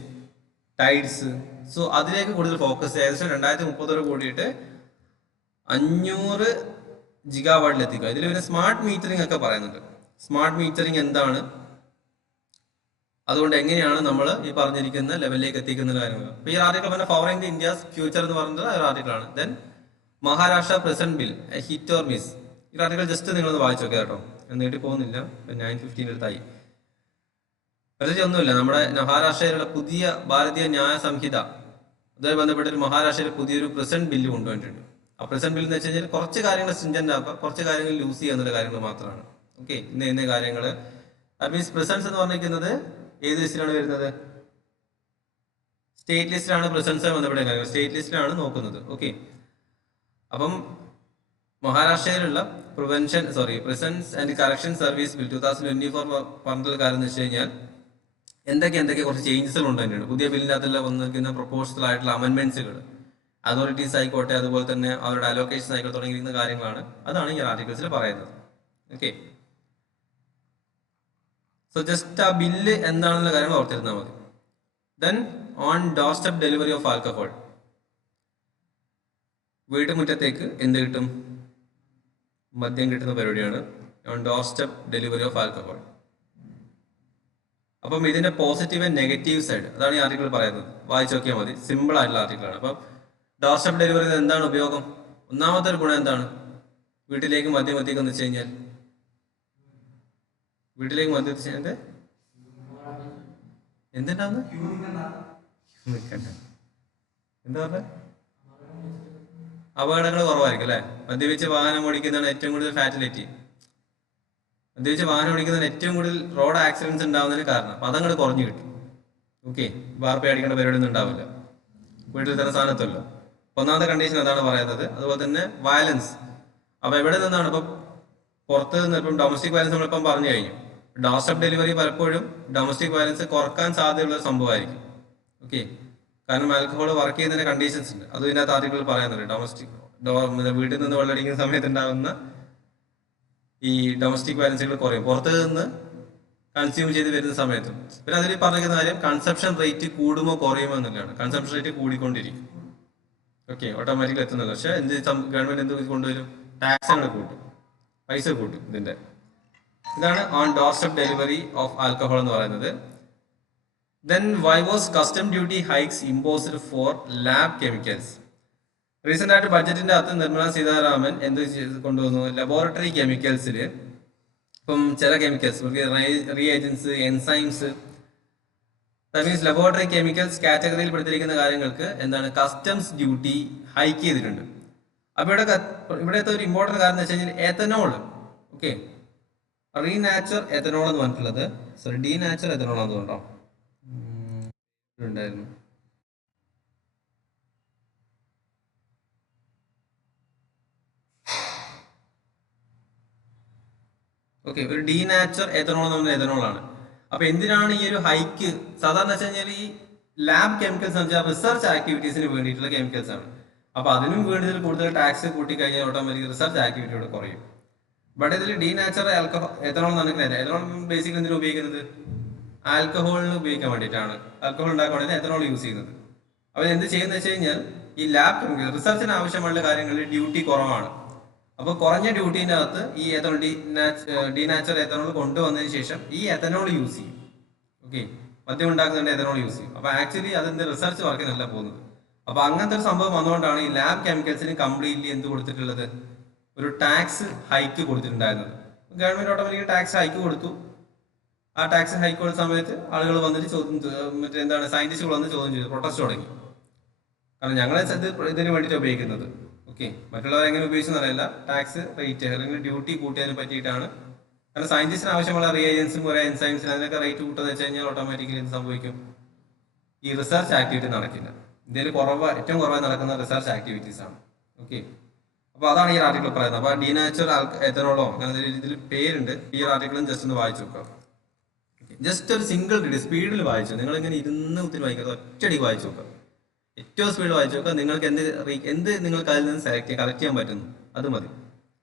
ടൈഡ്സ്. സോ അതിലേക്ക് കൂടുതൽ ഫോക്കസ് ഏകദേശം 2030 കൂടിയിട്ട് 500 GW എത്തിക്കുക. ഇതിൽ ഒരു സ്മാർട്ട് മീറ്ററിംഗ് ഒക്കെ പറയുന്നുണ്ട്. സ്മാർട്ട് മീറ്ററിംഗ് എന്താണ്, അതുകൊണ്ട് എങ്ങനെയാണ് നമ്മൾ ഈ പറഞ്ഞിരിക്കുന്ന ലെവലിലേക്ക് എത്തിക്കുന്ന കാര്യങ്ങൾ. അപ്പോൾ ഈ ആർട്ടിക്കിൾ പറഞ്ഞ പവറിംഗ് ദി ഇന്ത്യാസ് ഫ്യൂച്ചർ എന്ന് പറയുന്നത് ഒരു ആർട്ടിക്കിളാണ്. Then Maharashtra prisons bill hit or miss. ഈ ആർട്ടിക്കിൾ ജസ്റ്റ് നിങ്ങളൊന്ന് വായിച്ചു നോക്കുക കേട്ടോ, നീട്ടി പോകുന്നില്ല. 9:15 അടുത്തായി. പ്രത്യേകിച്ച് ഒന്നുമില്ല, നമ്മുടെ മഹാരാഷ്ട്രയിലുള്ള പുതിയ ഭാരതീയ ന്യായ സംഹിത അതുമായി ബന്ധപ്പെട്ട് മഹാരാഷ്ട്രയിൽ പുതിയൊരു പ്രസന്റ് ബില്ല് കൊണ്ടുവന്നിട്ടുണ്ട്. ആ പ്രസന്റ് ബിൽ എന്ന് വെച്ച് കഴിഞ്ഞാൽ കുറച്ച് കാര്യങ്ങൾ സ്ട്രിഞ്ചന്റ് ആക്കുക, കുറച്ച് കാര്യങ്ങൾ യൂസ് ചെയ്യുക എന്നുള്ള കാര്യങ്ങൾ മാത്രമാണ്. ഓക്കെ, ഇന്ന കാര്യങ്ങൾ. ദാറ്റ് മീൻസ് പ്രസൻസ് എന്ന് പറഞ്ഞിരിക്കുന്നത് ഏത് ലിസ്റ്റിലാണ് വരുന്നത്? സ്റ്റേറ്റ് ലിസ്റ്റിലാണ് പ്രസൻസ് ബന്ധപ്പെട്ട കാര്യങ്ങൾ, സ്റ്റേറ്റ് ലിസ്റ്റിലാണ് നോക്കുന്നത്. ഓക്കെ, അപ്പം മഹാരാഷ്ട്രയിലുള്ള prisons and correction service bill 2024 പറഞ്ഞിട്ടുള്ള കാര്യം എന്ന് വെച്ച് കഴിഞ്ഞാൽ എന്തൊക്കെ കുറച്ച് ചേഞ്ചസുകൾ ഉണ്ടായിട്ടുണ്ട്. പുതിയ ബില്ലിനകത്തുള്ള വന്നിരിക്കുന്ന പ്രൊപ്പോസൽ ആയിട്ടുള്ള അമെൻമെന്റ്സുകൾ, അതോറിറ്റീസ് ആയിക്കോട്ടെ, അതുപോലെ തന്നെ അവരുടെ അലോക്കേഷൻ ആയിക്കോട്ടെ, തുടങ്ങിയിരിക്കുന്ന കാര്യങ്ങളാണ്. അതാണ് ഈ ആർട്ടിക്കിൾസിൽ പറയുന്നത്. ഓക്കെ, സോ ജസ്റ്റ് ആ ബില്ല് എന്താണെന്നുള്ള കാര്യങ്ങൾ ഓർത്തിരുന്നാൽ മതി. Then on door step delivery of alcohol. വീട്ടുമുറ്റത്തേക്ക് എന്ത് കിട്ടും? മദ്യം കിട്ടുന്ന പരിപാടിയാണ് on door step delivery of alcohol. അപ്പം ഇതിന്റെ പോസിറ്റീവ് ആൻഡ് നെഗറ്റീവ് സൈഡ് അതാണ് ഈ ആർട്ടിക്കിൾ പറയുന്നത്. വായിച്ചു നോക്കിയാൽ മതി, സിമ്പിൾ ആയിട്ടുള്ള ആർട്ടിക്കിളാണ്. അപ്പം ഡോർ സ്റ്റെപ്പ് ഡെലിവറി എന്താണ് ഉപയോഗം? ഒന്നാമത്തെ ഒരു ഗുണം എന്താണ്? വീട്ടിലേക്ക് മദ്യം എത്തിക്കാന്ന് വെച്ച് കഴിഞ്ഞാൽ വീട്ടിലേക്ക് മദ്യം എത്തിച്ച് എന്തുണ്ടാവുന്നു? എന്താ പറഞ്ഞ അപകടങ്ങൾ കുറവായിരിക്കും അല്ലെ? മദ്യപിച്ച് വാഹനം ഓടിക്കുന്നതാണ് ഏറ്റവും കൂടുതൽ ഫാറ്റലിറ്റി. മദ്യപിച്ച് വാഹനം ഓടിക്കുന്നതാണ് ഏറ്റവും കൂടുതൽ റോഡ് ആക്സിഡൻസ് ഉണ്ടാവുന്നതിന് കാരണം. അപ്പൊ അതങ്ങോട്ട് കുറഞ്ഞു കിട്ടും. ഓക്കെ, വാർപ്പ അടിക്കേണ്ട പരിപാടി ഒന്നും ഉണ്ടാവില്ല, വീട്ടിൽ തന്നെ സാധനത്തല്ലോ. ഒന്നാമത്തെ കണ്ടീഷൻ അതാണ് പറയുന്നത്. അതുപോലെ തന്നെ വയലൻസ്. അപ്പൊ എവിടെ നിന്നാണ് ഇപ്പം പുറത്ത് നിന്ന് ഇപ്പം ഡൊമസ്റ്റിക് വയലൻസ് നമ്മളിപ്പം പറഞ്ഞു കഴിഞ്ഞു. ഡോർ സ്റ്റെപ്പ് ഡെലിവറി പലപ്പോഴും ഡൊമസ്റ്റിക് വയലൻസ് കുറക്കാൻ സാധ്യതയുള്ള സംഭവമായിരിക്കും. ഓക്കെ, കാരണം ആൽക്കഹോൾ വർക്ക് ചെയ്യുന്നതിന്റെ കണ്ടീഷൻസ് ഉണ്ട്. അത് ഇതിനകത്ത് ആർട്ടിക്കിൾ പറയുന്നുണ്ട്. വീട്ടിൽ നിന്ന് വെള്ളമടിക്കുന്ന സമയത്ത് ഉണ്ടാകുന്ന ഈ ഡൊമസ്റ്റിക് വയലൻസുകൾ കുറയും പുറത്ത് നിന്ന് കൺസ്യൂം ചെയ്ത് വരുന്ന സമയത്തും. പിന്നെ അതിൽ പറഞ്ഞിരിക്കുന്ന കാര്യം കൺസപ്ഷൻ റേറ്റ് കൂടുമോ കുറയുമോ എന്നുള്ളതാണ്. കൺസപ്ഷൻ റേറ്റ് കൂടിക്കൊണ്ടിരിക്കും. ഓക്കെ, ഓട്ടോമാറ്റിക്കലി എത്തുന്നത്. പക്ഷെ ഗവൺമെന്റ് എന്ത് കൊണ്ടുവരും? ടാക്സ് അങ്ങോട്ട് കൂട്ടും, പൈസ കൂട്ടും ഇതിന്റെ. ഇതാണ് on door step delivery of alcohol എന്ന് പറയുന്നത്. Then why was custom duty hikes imposed for lab chemicals. Recent ആയിട്ട് ബഡ്ജറ്റിന്റെ അകത്ത് നിർമ്മല സീതാരാമൻ എന്ത് കൊണ്ടുവന്നു? ലബോറട്ടറി കെമിക്കൽസിൽ ഇപ്പം ചില chemicals reagents, enzymes, that means laboratory chemicals കാറ്റഗറിയിൽ പെടുത്തിരിക്കുന്ന കാര്യങ്ങൾക്ക് എന്താണ് കസ്റ്റംസ് ഡ്യൂട്ടി ഹൈക്ക് ചെയ്തിട്ടുണ്ട്. അപ്പൊ ഇവിടുത്തെ ഒരു ഇമ്പോർട്ടന്റ് കാര്യം എന്ന് വെച്ച് കഴിഞ്ഞാൽ എത്തനോൾ. ഓക്കെ, റീനാച്ചർ എത്തനോൾ എന്ന് പറഞ്ഞിട്ടുള്ളത് ഡീനാച്ചർ എത്തനോൾ ആണെന്ന് പറഞ്ഞോ ഉണ്ടായിരുന്നു. ഓക്കെ, ഒരു ഡീനാച്ചർ എത്തനോൾ എന്ന് പറഞ്ഞ എത്തനോളാണ്. അപ്പൊ എന്തിനാണ് ഈ ഒരു ഹൈക്ക്? സാധാരണ വെച്ച് കഴിഞ്ഞാൽ ഈ ലാബ് കെമിക്കൽസ് എന്ന് വെച്ചാൽ റിസർച്ച് ആക്ടിവിറ്റീസിന് വേണ്ടിയിട്ടുള്ള കെമിക്കൽസ് ആണ്. അപ്പൊ അതിനും കൂടുതൽ ടാക്സ് കൂട്ടിക്കഴിഞ്ഞാൽ ഓട്ടോമാറ്റിക് റിസർച്ച് ആക്ടിവിറ്റിയോട് കുറയും. ബട്ട് ഇതിൽ ഡീനാച്ചർ എത്തനോൾ എന്ന് പറഞ്ഞിട്ടുണ്ടെങ്കിൽ എത്തനോൾ ബേസിക്കലി എന്തിനാണ് ഉപയോഗിക്കുന്നത്? ആൽക്കഹോളിന് ഉപയോഗിക്കാൻ വേണ്ടിയിട്ടാണ്. ആൽക്കഹോൾ ഉണ്ടാക്കാൻ വേണ്ടി എത്തനോൾ യൂസ് ചെയ്യുന്നത്. അവർ എന്ത് ചെയ്യുന്നത് വെച്ച് കഴിഞ്ഞാൽ ഈ ലാബ് കെമിക്കൽ റിസർച്ചിന് ആവശ്യമുള്ള കാര്യങ്ങളിൽ ഡ്യൂട്ടി കുറവാണ്. അപ്പോൾ കുറഞ്ഞ ഡ്യൂട്ടീൻ്റെ അകത്ത് ഈ എത്തനോൾ ഡീനാച്ചുറൽ എത്തനോൾ കൊണ്ടുവന്നതിന് ശേഷം ഈ എത്തനോൾ യൂസ് ചെയ്യും. ഓക്കെ, മദ്യം ഉണ്ടാക്കുന്നുണ്ട് എത്തനോൾ യൂസ് ചെയ്യും. അപ്പോൾ ആക്ച്വലി അതിന്റെ റിസർച്ച് വർക്കിനല്ല പോകുന്നത്. അപ്പോൾ അങ്ങനത്തെ ഒരു സംഭവം വന്നുകൊണ്ടാണ് ഈ ലാബ് കെമിക്കൽസിന് കംപ്ലീറ്റ്ലി എന്ത് കൊടുത്തിട്ടുള്ളത്, ഒരു ടാക്സ് ഹൈക്ക് കൊടുത്തിട്ടുണ്ടായിരുന്നത്. ഗവൺമെന്റ് ഓട്ടോമാറ്റിക് ടാക്സ് ഹൈക്ക് കൊടുത്തു. ആ ടാക്സ് ഹൈക്ക് കൊടുത്ത സമയത്ത് ആളുകൾ വന്നിട്ട് മറ്റേ സയന്റിസ്റ്റുകൾ വന്ന് ചോദ്യം ചെയ്തു, പ്രൊട്ടസ്റ്റ് തുടങ്ങി. കാരണം ഞങ്ങളെ ഇതിന് വേണ്ടിയിട്ട് ഉപയോഗിക്കുന്നത്. ഓക്കെ, മറ്റുള്ളവർ എങ്ങനെ ഉപയോഗിച്ചെന്ന് അറിയില്ല. ടാക്സ് റേറ്റ് അല്ലെങ്കിൽ ഡ്യൂട്ടി കൂട്ടിയതിനെ പറ്റിയിട്ടാണ്. കാരണം സയന്റിസ്റ്റിന് ആവശ്യമുള്ള റിയേജൻസും കുറെ എൻസൈംസിന് അതിനൊക്കെ റേറ്റ് കൂട്ടുന്നത് വെച്ച് കഴിഞ്ഞാൽ ഓട്ടോമാറ്റിക്കലി എന്ത് സംഭവിക്കും, ഈ റിസർച്ച് ആക്ടിവിറ്റി നടക്കില്ല. ഇന്ത്യയിൽ ഏറ്റവും കുറവായി നടക്കുന്ന റിസർച്ച് ആക്ടിവിറ്റീസ് ആണ്. ഓക്കെ, അപ്പോൾ അതാണ് ഈ ആർട്ടിക്കിൾ പറയുന്നത്. അപ്പോൾ ഡീനാച്ചുറൽ എത്തനോളോ അങ്ങനെ ഇതിൽ പേരുണ്ട്. ഈ ആർട്ടിക്കിളും ജസ്റ്റ് ഒന്ന് വായിച്ചു നോക്കാം. ജസ്റ്റ് ഒരു സിംഗിൾ റീഡ് സ്പീഡിൽ വായിച്ചു. നിങ്ങൾ ഇങ്ങനെ ഇരുന്ന് ഒത്തിരി വായിക്കാതെ ഒറ്റയടിക്ക് വായിച്ചു നോക്കാം. ഏറ്റവും സ്പീഡിൽ വായിച്ചു നോക്കുക. നിങ്ങൾക്ക് എന്ത് നിങ്ങൾക്ക് അതിൽ നിന്ന് കളക്ട് ചെയ്യാൻ പറ്റുന്നു അത് മതി.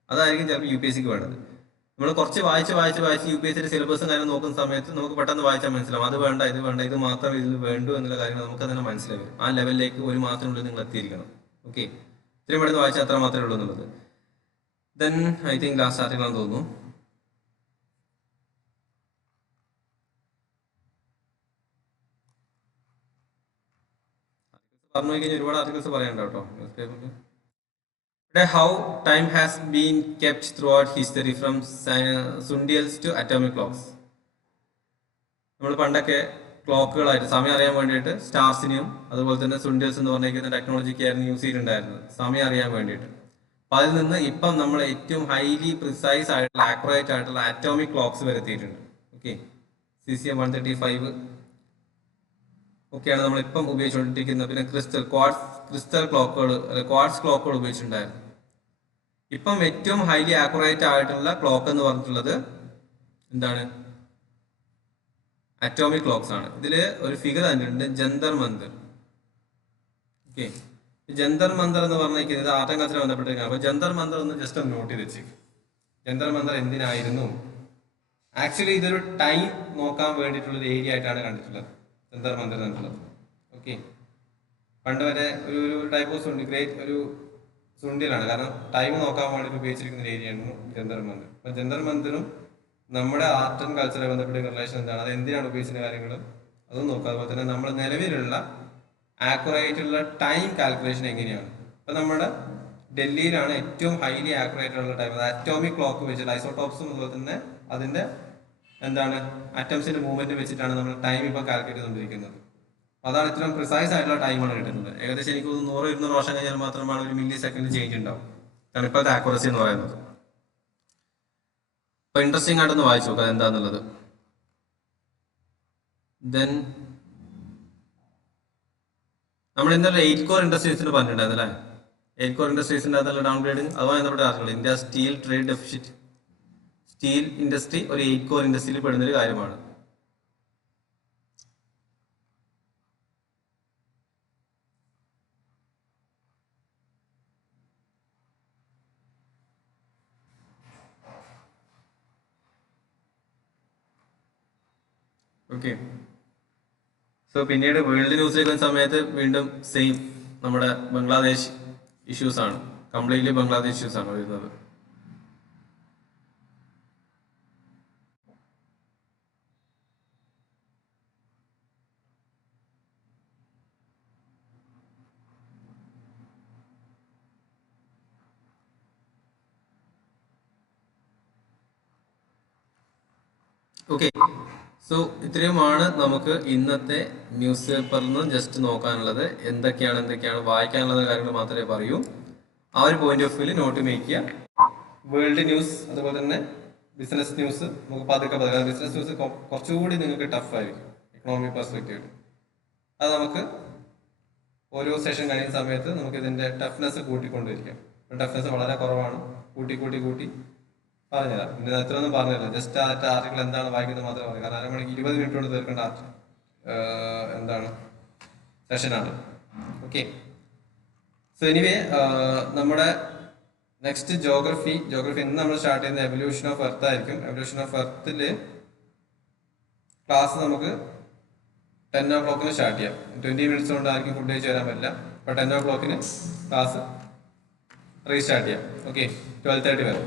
അതായിരിക്കും ചിലപ്പോൾ UPSCക്ക് വേണ്ടത്. നമ്മൾ കുറച്ച് വായിച്ച് UPSCയുടെ സിലബസും കാര്യം നോക്കുന്ന സമയത്ത് നമുക്ക് പെട്ടെന്ന് വായിച്ചാൽ മനസ്സിലാവും. അത് വേണ്ട, ഇത് വേണ്ട, ഇത് മാത്രം ഇതിൽ വേണ്ടു എന്നുള്ള കാര്യങ്ങൾ നമുക്ക് തന്നെ മനസ്സിലാവും. ആ ലെവലിലേക്ക് ഒരു മാസത്തിനുള്ളിൽ നിങ്ങൾ എത്തിയിരിക്കണം. ഓക്കെ, ഇത്രയും പെട്ടെന്ന് വായിച്ചാൽ അത്ര മാത്രമേ ഉള്ളൂ എന്നുള്ളത്. ദെൻ ഐ തിങ്ക് ലാസ്റ്റ് ആർട്ടിക്കിളാണെന്ന് തോന്നുന്നു. പറഞ്ഞു കഴിഞ്ഞാൽ ഒരുപാട് ആർട്ടിക്കിൾസ് പറയാനുണ്ട് കേട്ടോ ന്യൂസ് പേപ്പറിൽ. How time has been kept throughout history from sundials to atomic clocks. നമ്മൾ പണ്ടൊക്കെ ക്ലോക്കുകളായിട്ട് സമയം അറിയാൻ വേണ്ടിയിട്ട് സ്റ്റാർസിനെയും അതുപോലെ തന്നെ സുണ്ടിയൽസ് എന്ന് പറഞ്ഞിരിക്കുന്ന ടെക്നോളജിക്കായിരുന്നു യൂസ് ചെയ്തിട്ടുണ്ടായിരുന്നത് സമയം അറിയാൻ വേണ്ടിയിട്ട്. അപ്പം അതിൽ നിന്ന് ഇപ്പം നമ്മൾ ഏറ്റവും ഹൈലി പ്രിസൈസ് ആയിട്ടുള്ള ആക്യുറേറ്റ് ആയിട്ടുള്ള ആറ്റോമിക് ക്ലോക്സ് വരുത്തിയിട്ടുണ്ട്. ഓക്കെ, CCM 135 ഒക്കെയാണ് നമ്മളിപ്പം ഉപയോഗിച്ചുകൊണ്ടിരിക്കുന്നത്. പിന്നെ ക്രിസ്റ്റൽ ക്ലോക്കുകൾ, ക്വാർട്സ് ക്ലോക്കുകൾ ഉപയോഗിച്ചിട്ടുണ്ടായിരുന്നു. ഇപ്പം ഏറ്റവും ഹൈലി ആക്യുറേറ്റ് ആയിട്ടുള്ള ക്ലോക്ക് എന്ന് പറഞ്ഞിട്ടുള്ളത് എന്താണ്, അറ്റോമിക് ക്ലോക്സ് ആണ്. ഇതിൽ ഒരു ഫിഗർ തന്നിട്ടുണ്ട്, ജന്തർ മന്ദിർ. ഓക്കെ, ജന്തർ മന്ദിർ എന്ന് പറഞ്ഞിരിക്കുന്നത് ആട്ടം കൾച്ചർ ബന്ധപ്പെട്ടിരിക്കുകയാണ്. അപ്പൊ ജന്തർ മന്ദിർ ഒന്ന് ജസ്റ്റ് ഒന്ന് നോട്ട് ചെയ്ത് വെച്ചേക്കും. ജന്തർ മന്ദിർ എന്തിനായിരുന്നു? ആക്ച്വലി ഇതൊരു ടൈം നോക്കാൻ വേണ്ടിയിട്ടുള്ള ഒരു ഏരിയ ആയിട്ടാണ് കണ്ടിട്ടുള്ളത് ജന്തർ മന്ദിർ എന്നുള്ളത്. ഓക്കെ, പണ്ട് വരെ ഒരു ടൈപ്പ് ഓഫ് ഗ്രേറ്റ് ഒരു സുണ്ടിലാണ്. കാരണം ടൈം നോക്കാൻ വേണ്ടിയിട്ട് ഉപയോഗിച്ചിരിക്കുന്ന ഒരു ഏരിയ ആയിരുന്നു ജന്തർ മന്ദിർ. അപ്പൊ ജന്തർ മന്ദിറും നമ്മുടെ ആർട്ട് ആൻഡ് കൾച്ചറെ ബന്ധപ്പെട്ട റിലേഷൻ എന്താണ്, അത് എന്തിനാണ് ഉപയോഗിച്ച കാര്യങ്ങൾ അതും നോക്കുക. അതുപോലെ തന്നെ നമ്മുടെ നിലവിലുള്ള ആക്യുറേറ്റ് ഉള്ള ടൈം കാൽക്കുലേഷൻ എങ്ങനെയാണ്. ഇപ്പൊ നമ്മുടെ ഡൽഹിയിലാണ് ഏറ്റവും ഹൈലി ആക്യുറേറ്റ് ഉള്ള ടൈം, അത് അറ്റോമിക് ക്ലോക്ക് വെച്ചിട്ട് ഐസോടോപ്സും അതുപോലെ തന്നെ അതിന്റെ എന്താണ് ആറ്റംസിന്റെ മൂവ്മെന്റ് വെച്ചിട്ടാണ് നമ്മൾ ടൈം ഇപ്പൊ കാൽക്കുലേറ്റ് ചെയ്തുകൊണ്ടിരിക്കുന്നത്. അതാണ് ഇത്രയും പ്രിസൈസ് ആയിട്ടുള്ള ടൈമാണ് കിട്ടുന്നത്. ഏകദേശം എനിക്ക് 100-200 വർഷം കഴിഞ്ഞാൽ മാത്രമാണ് ഒരു മില്ലി സെക്കൻഡ് ചേഞ്ച് ഉണ്ടാവും. കാരണം ഇപ്പോഴത്തെ ആക്യുറസി എന്ന് പറയുന്നത്. അപ്പൊ ഇൻട്രസ്റ്റിംഗ് ആയിട്ടൊന്ന് വായിച്ചു നോക്കാം എന്താന്നുള്ളത്. ദെൻ നമ്മൾ ഇന്നലെ 8 കോർ ഇൻഡസ്ട്രീസിന് പറഞ്ഞിട്ടുണ്ടായിരുന്നു അല്ലേ. 8 കോർ ഇൻഡസ്ട്രീസിന്റെ അതുള്ള ഡൗൺ ഗ്രേഡിങ് അതുമായി ബന്ധപ്പെട്ട article. India steel trade deficit. Steel industry ഒരു 8 കോർ ഇൻഡസ്ട്രിയിൽ പെടുന്നൊരു കാര്യമാണ്. ഓക്കെ, സോ പിന്നീട് വേൾഡ് ന്യൂസിലേക്ക് വരുന്ന സമയത്ത് വീണ്ടും സെയിം നമ്മുടെ ബംഗ്ലാദേശ് ഇഷ്യൂസ് ആണ്. കംപ്ലീറ്റ്ലി ബംഗ്ലാദേശ് ഇഷ്യൂസ് ആണ് വരുന്നത്. ഓക്കെ, സോ ഇത്രയുമാണ് നമുക്ക് ഇന്നത്തെ ന്യൂസ് പേപ്പറിൽ നിന്ന് ജസ്റ്റ് നോക്കാനുള്ളത്. എന്തൊക്കെയാണ് വായിക്കാനുള്ള കാര്യങ്ങൾ മാത്രമേ പറയൂ. ആ ഒരു പോയിന്റ് ഓഫ് വ്യൂവിൽ നോട്ട് മേക്ക് ചെയ്യുക. വേൾഡ് ന്യൂസ് അതുപോലെ തന്നെ ബിസിനസ് ന്യൂസ് നമുക്ക് പതുക്കെ ബിസിനസ് ന്യൂസ് കുറച്ചുകൂടി നിങ്ങൾക്ക് ടഫ് ആയിരിക്കും എക്കണോമിക് പെർസ്പെക്റ്റീവ്. അത് നമുക്ക് ഓരോ സെഷൻ കഴിയുന്ന സമയത്ത് നമുക്ക് ഇതിന്റെ ടഫ്നെസ് കൂട്ടിക്കൊണ്ടിരിക്കാം. ടഫ്നെസ് വളരെ കുറവാണ്, കൂട്ടി പറഞ്ഞുതരാം. പിന്നെ എത്രയൊന്നും പറഞ്ഞില്ല, ജസ്റ്റ് ആ ആർട്ടിക്കിൾ എന്താണ് വായിക്കുന്നത് മാത്രമേ പറയൂ. കാരണം നമ്മൾ 20 മിനിറ്റ് കൊണ്ട് തീർക്കേണ്ട എന്താണ് സെഷനാണ്. ഓക്കെ, സോ എനിവേ നമ്മുടെ നെക്സ്റ്റ് ജോഗ്രഫി ഇന്ന് നമ്മൾ സ്റ്റാർട്ട് ചെയ്യുന്ന എവല്യൂഷൻ ഓഫ് എർത്ത് ആയിരിക്കും. എവല്യൂഷൻ ഓഫ് എർത്തിൽ ക്ലാസ് നമുക്ക് 10 o'clock സ്റ്റാർട്ട് ചെയ്യാം. 20 minutes കൊണ്ട് ആർക്കും ഫുഡ് കഴിച്ച് വരാൻ പറ്റില്ല. അപ്പോൾ 10 o'clock ക്ലാസ് റീസ്റ്റാർട്ട് ചെയ്യാം. ഓക്കെ, 12:30 വരെ.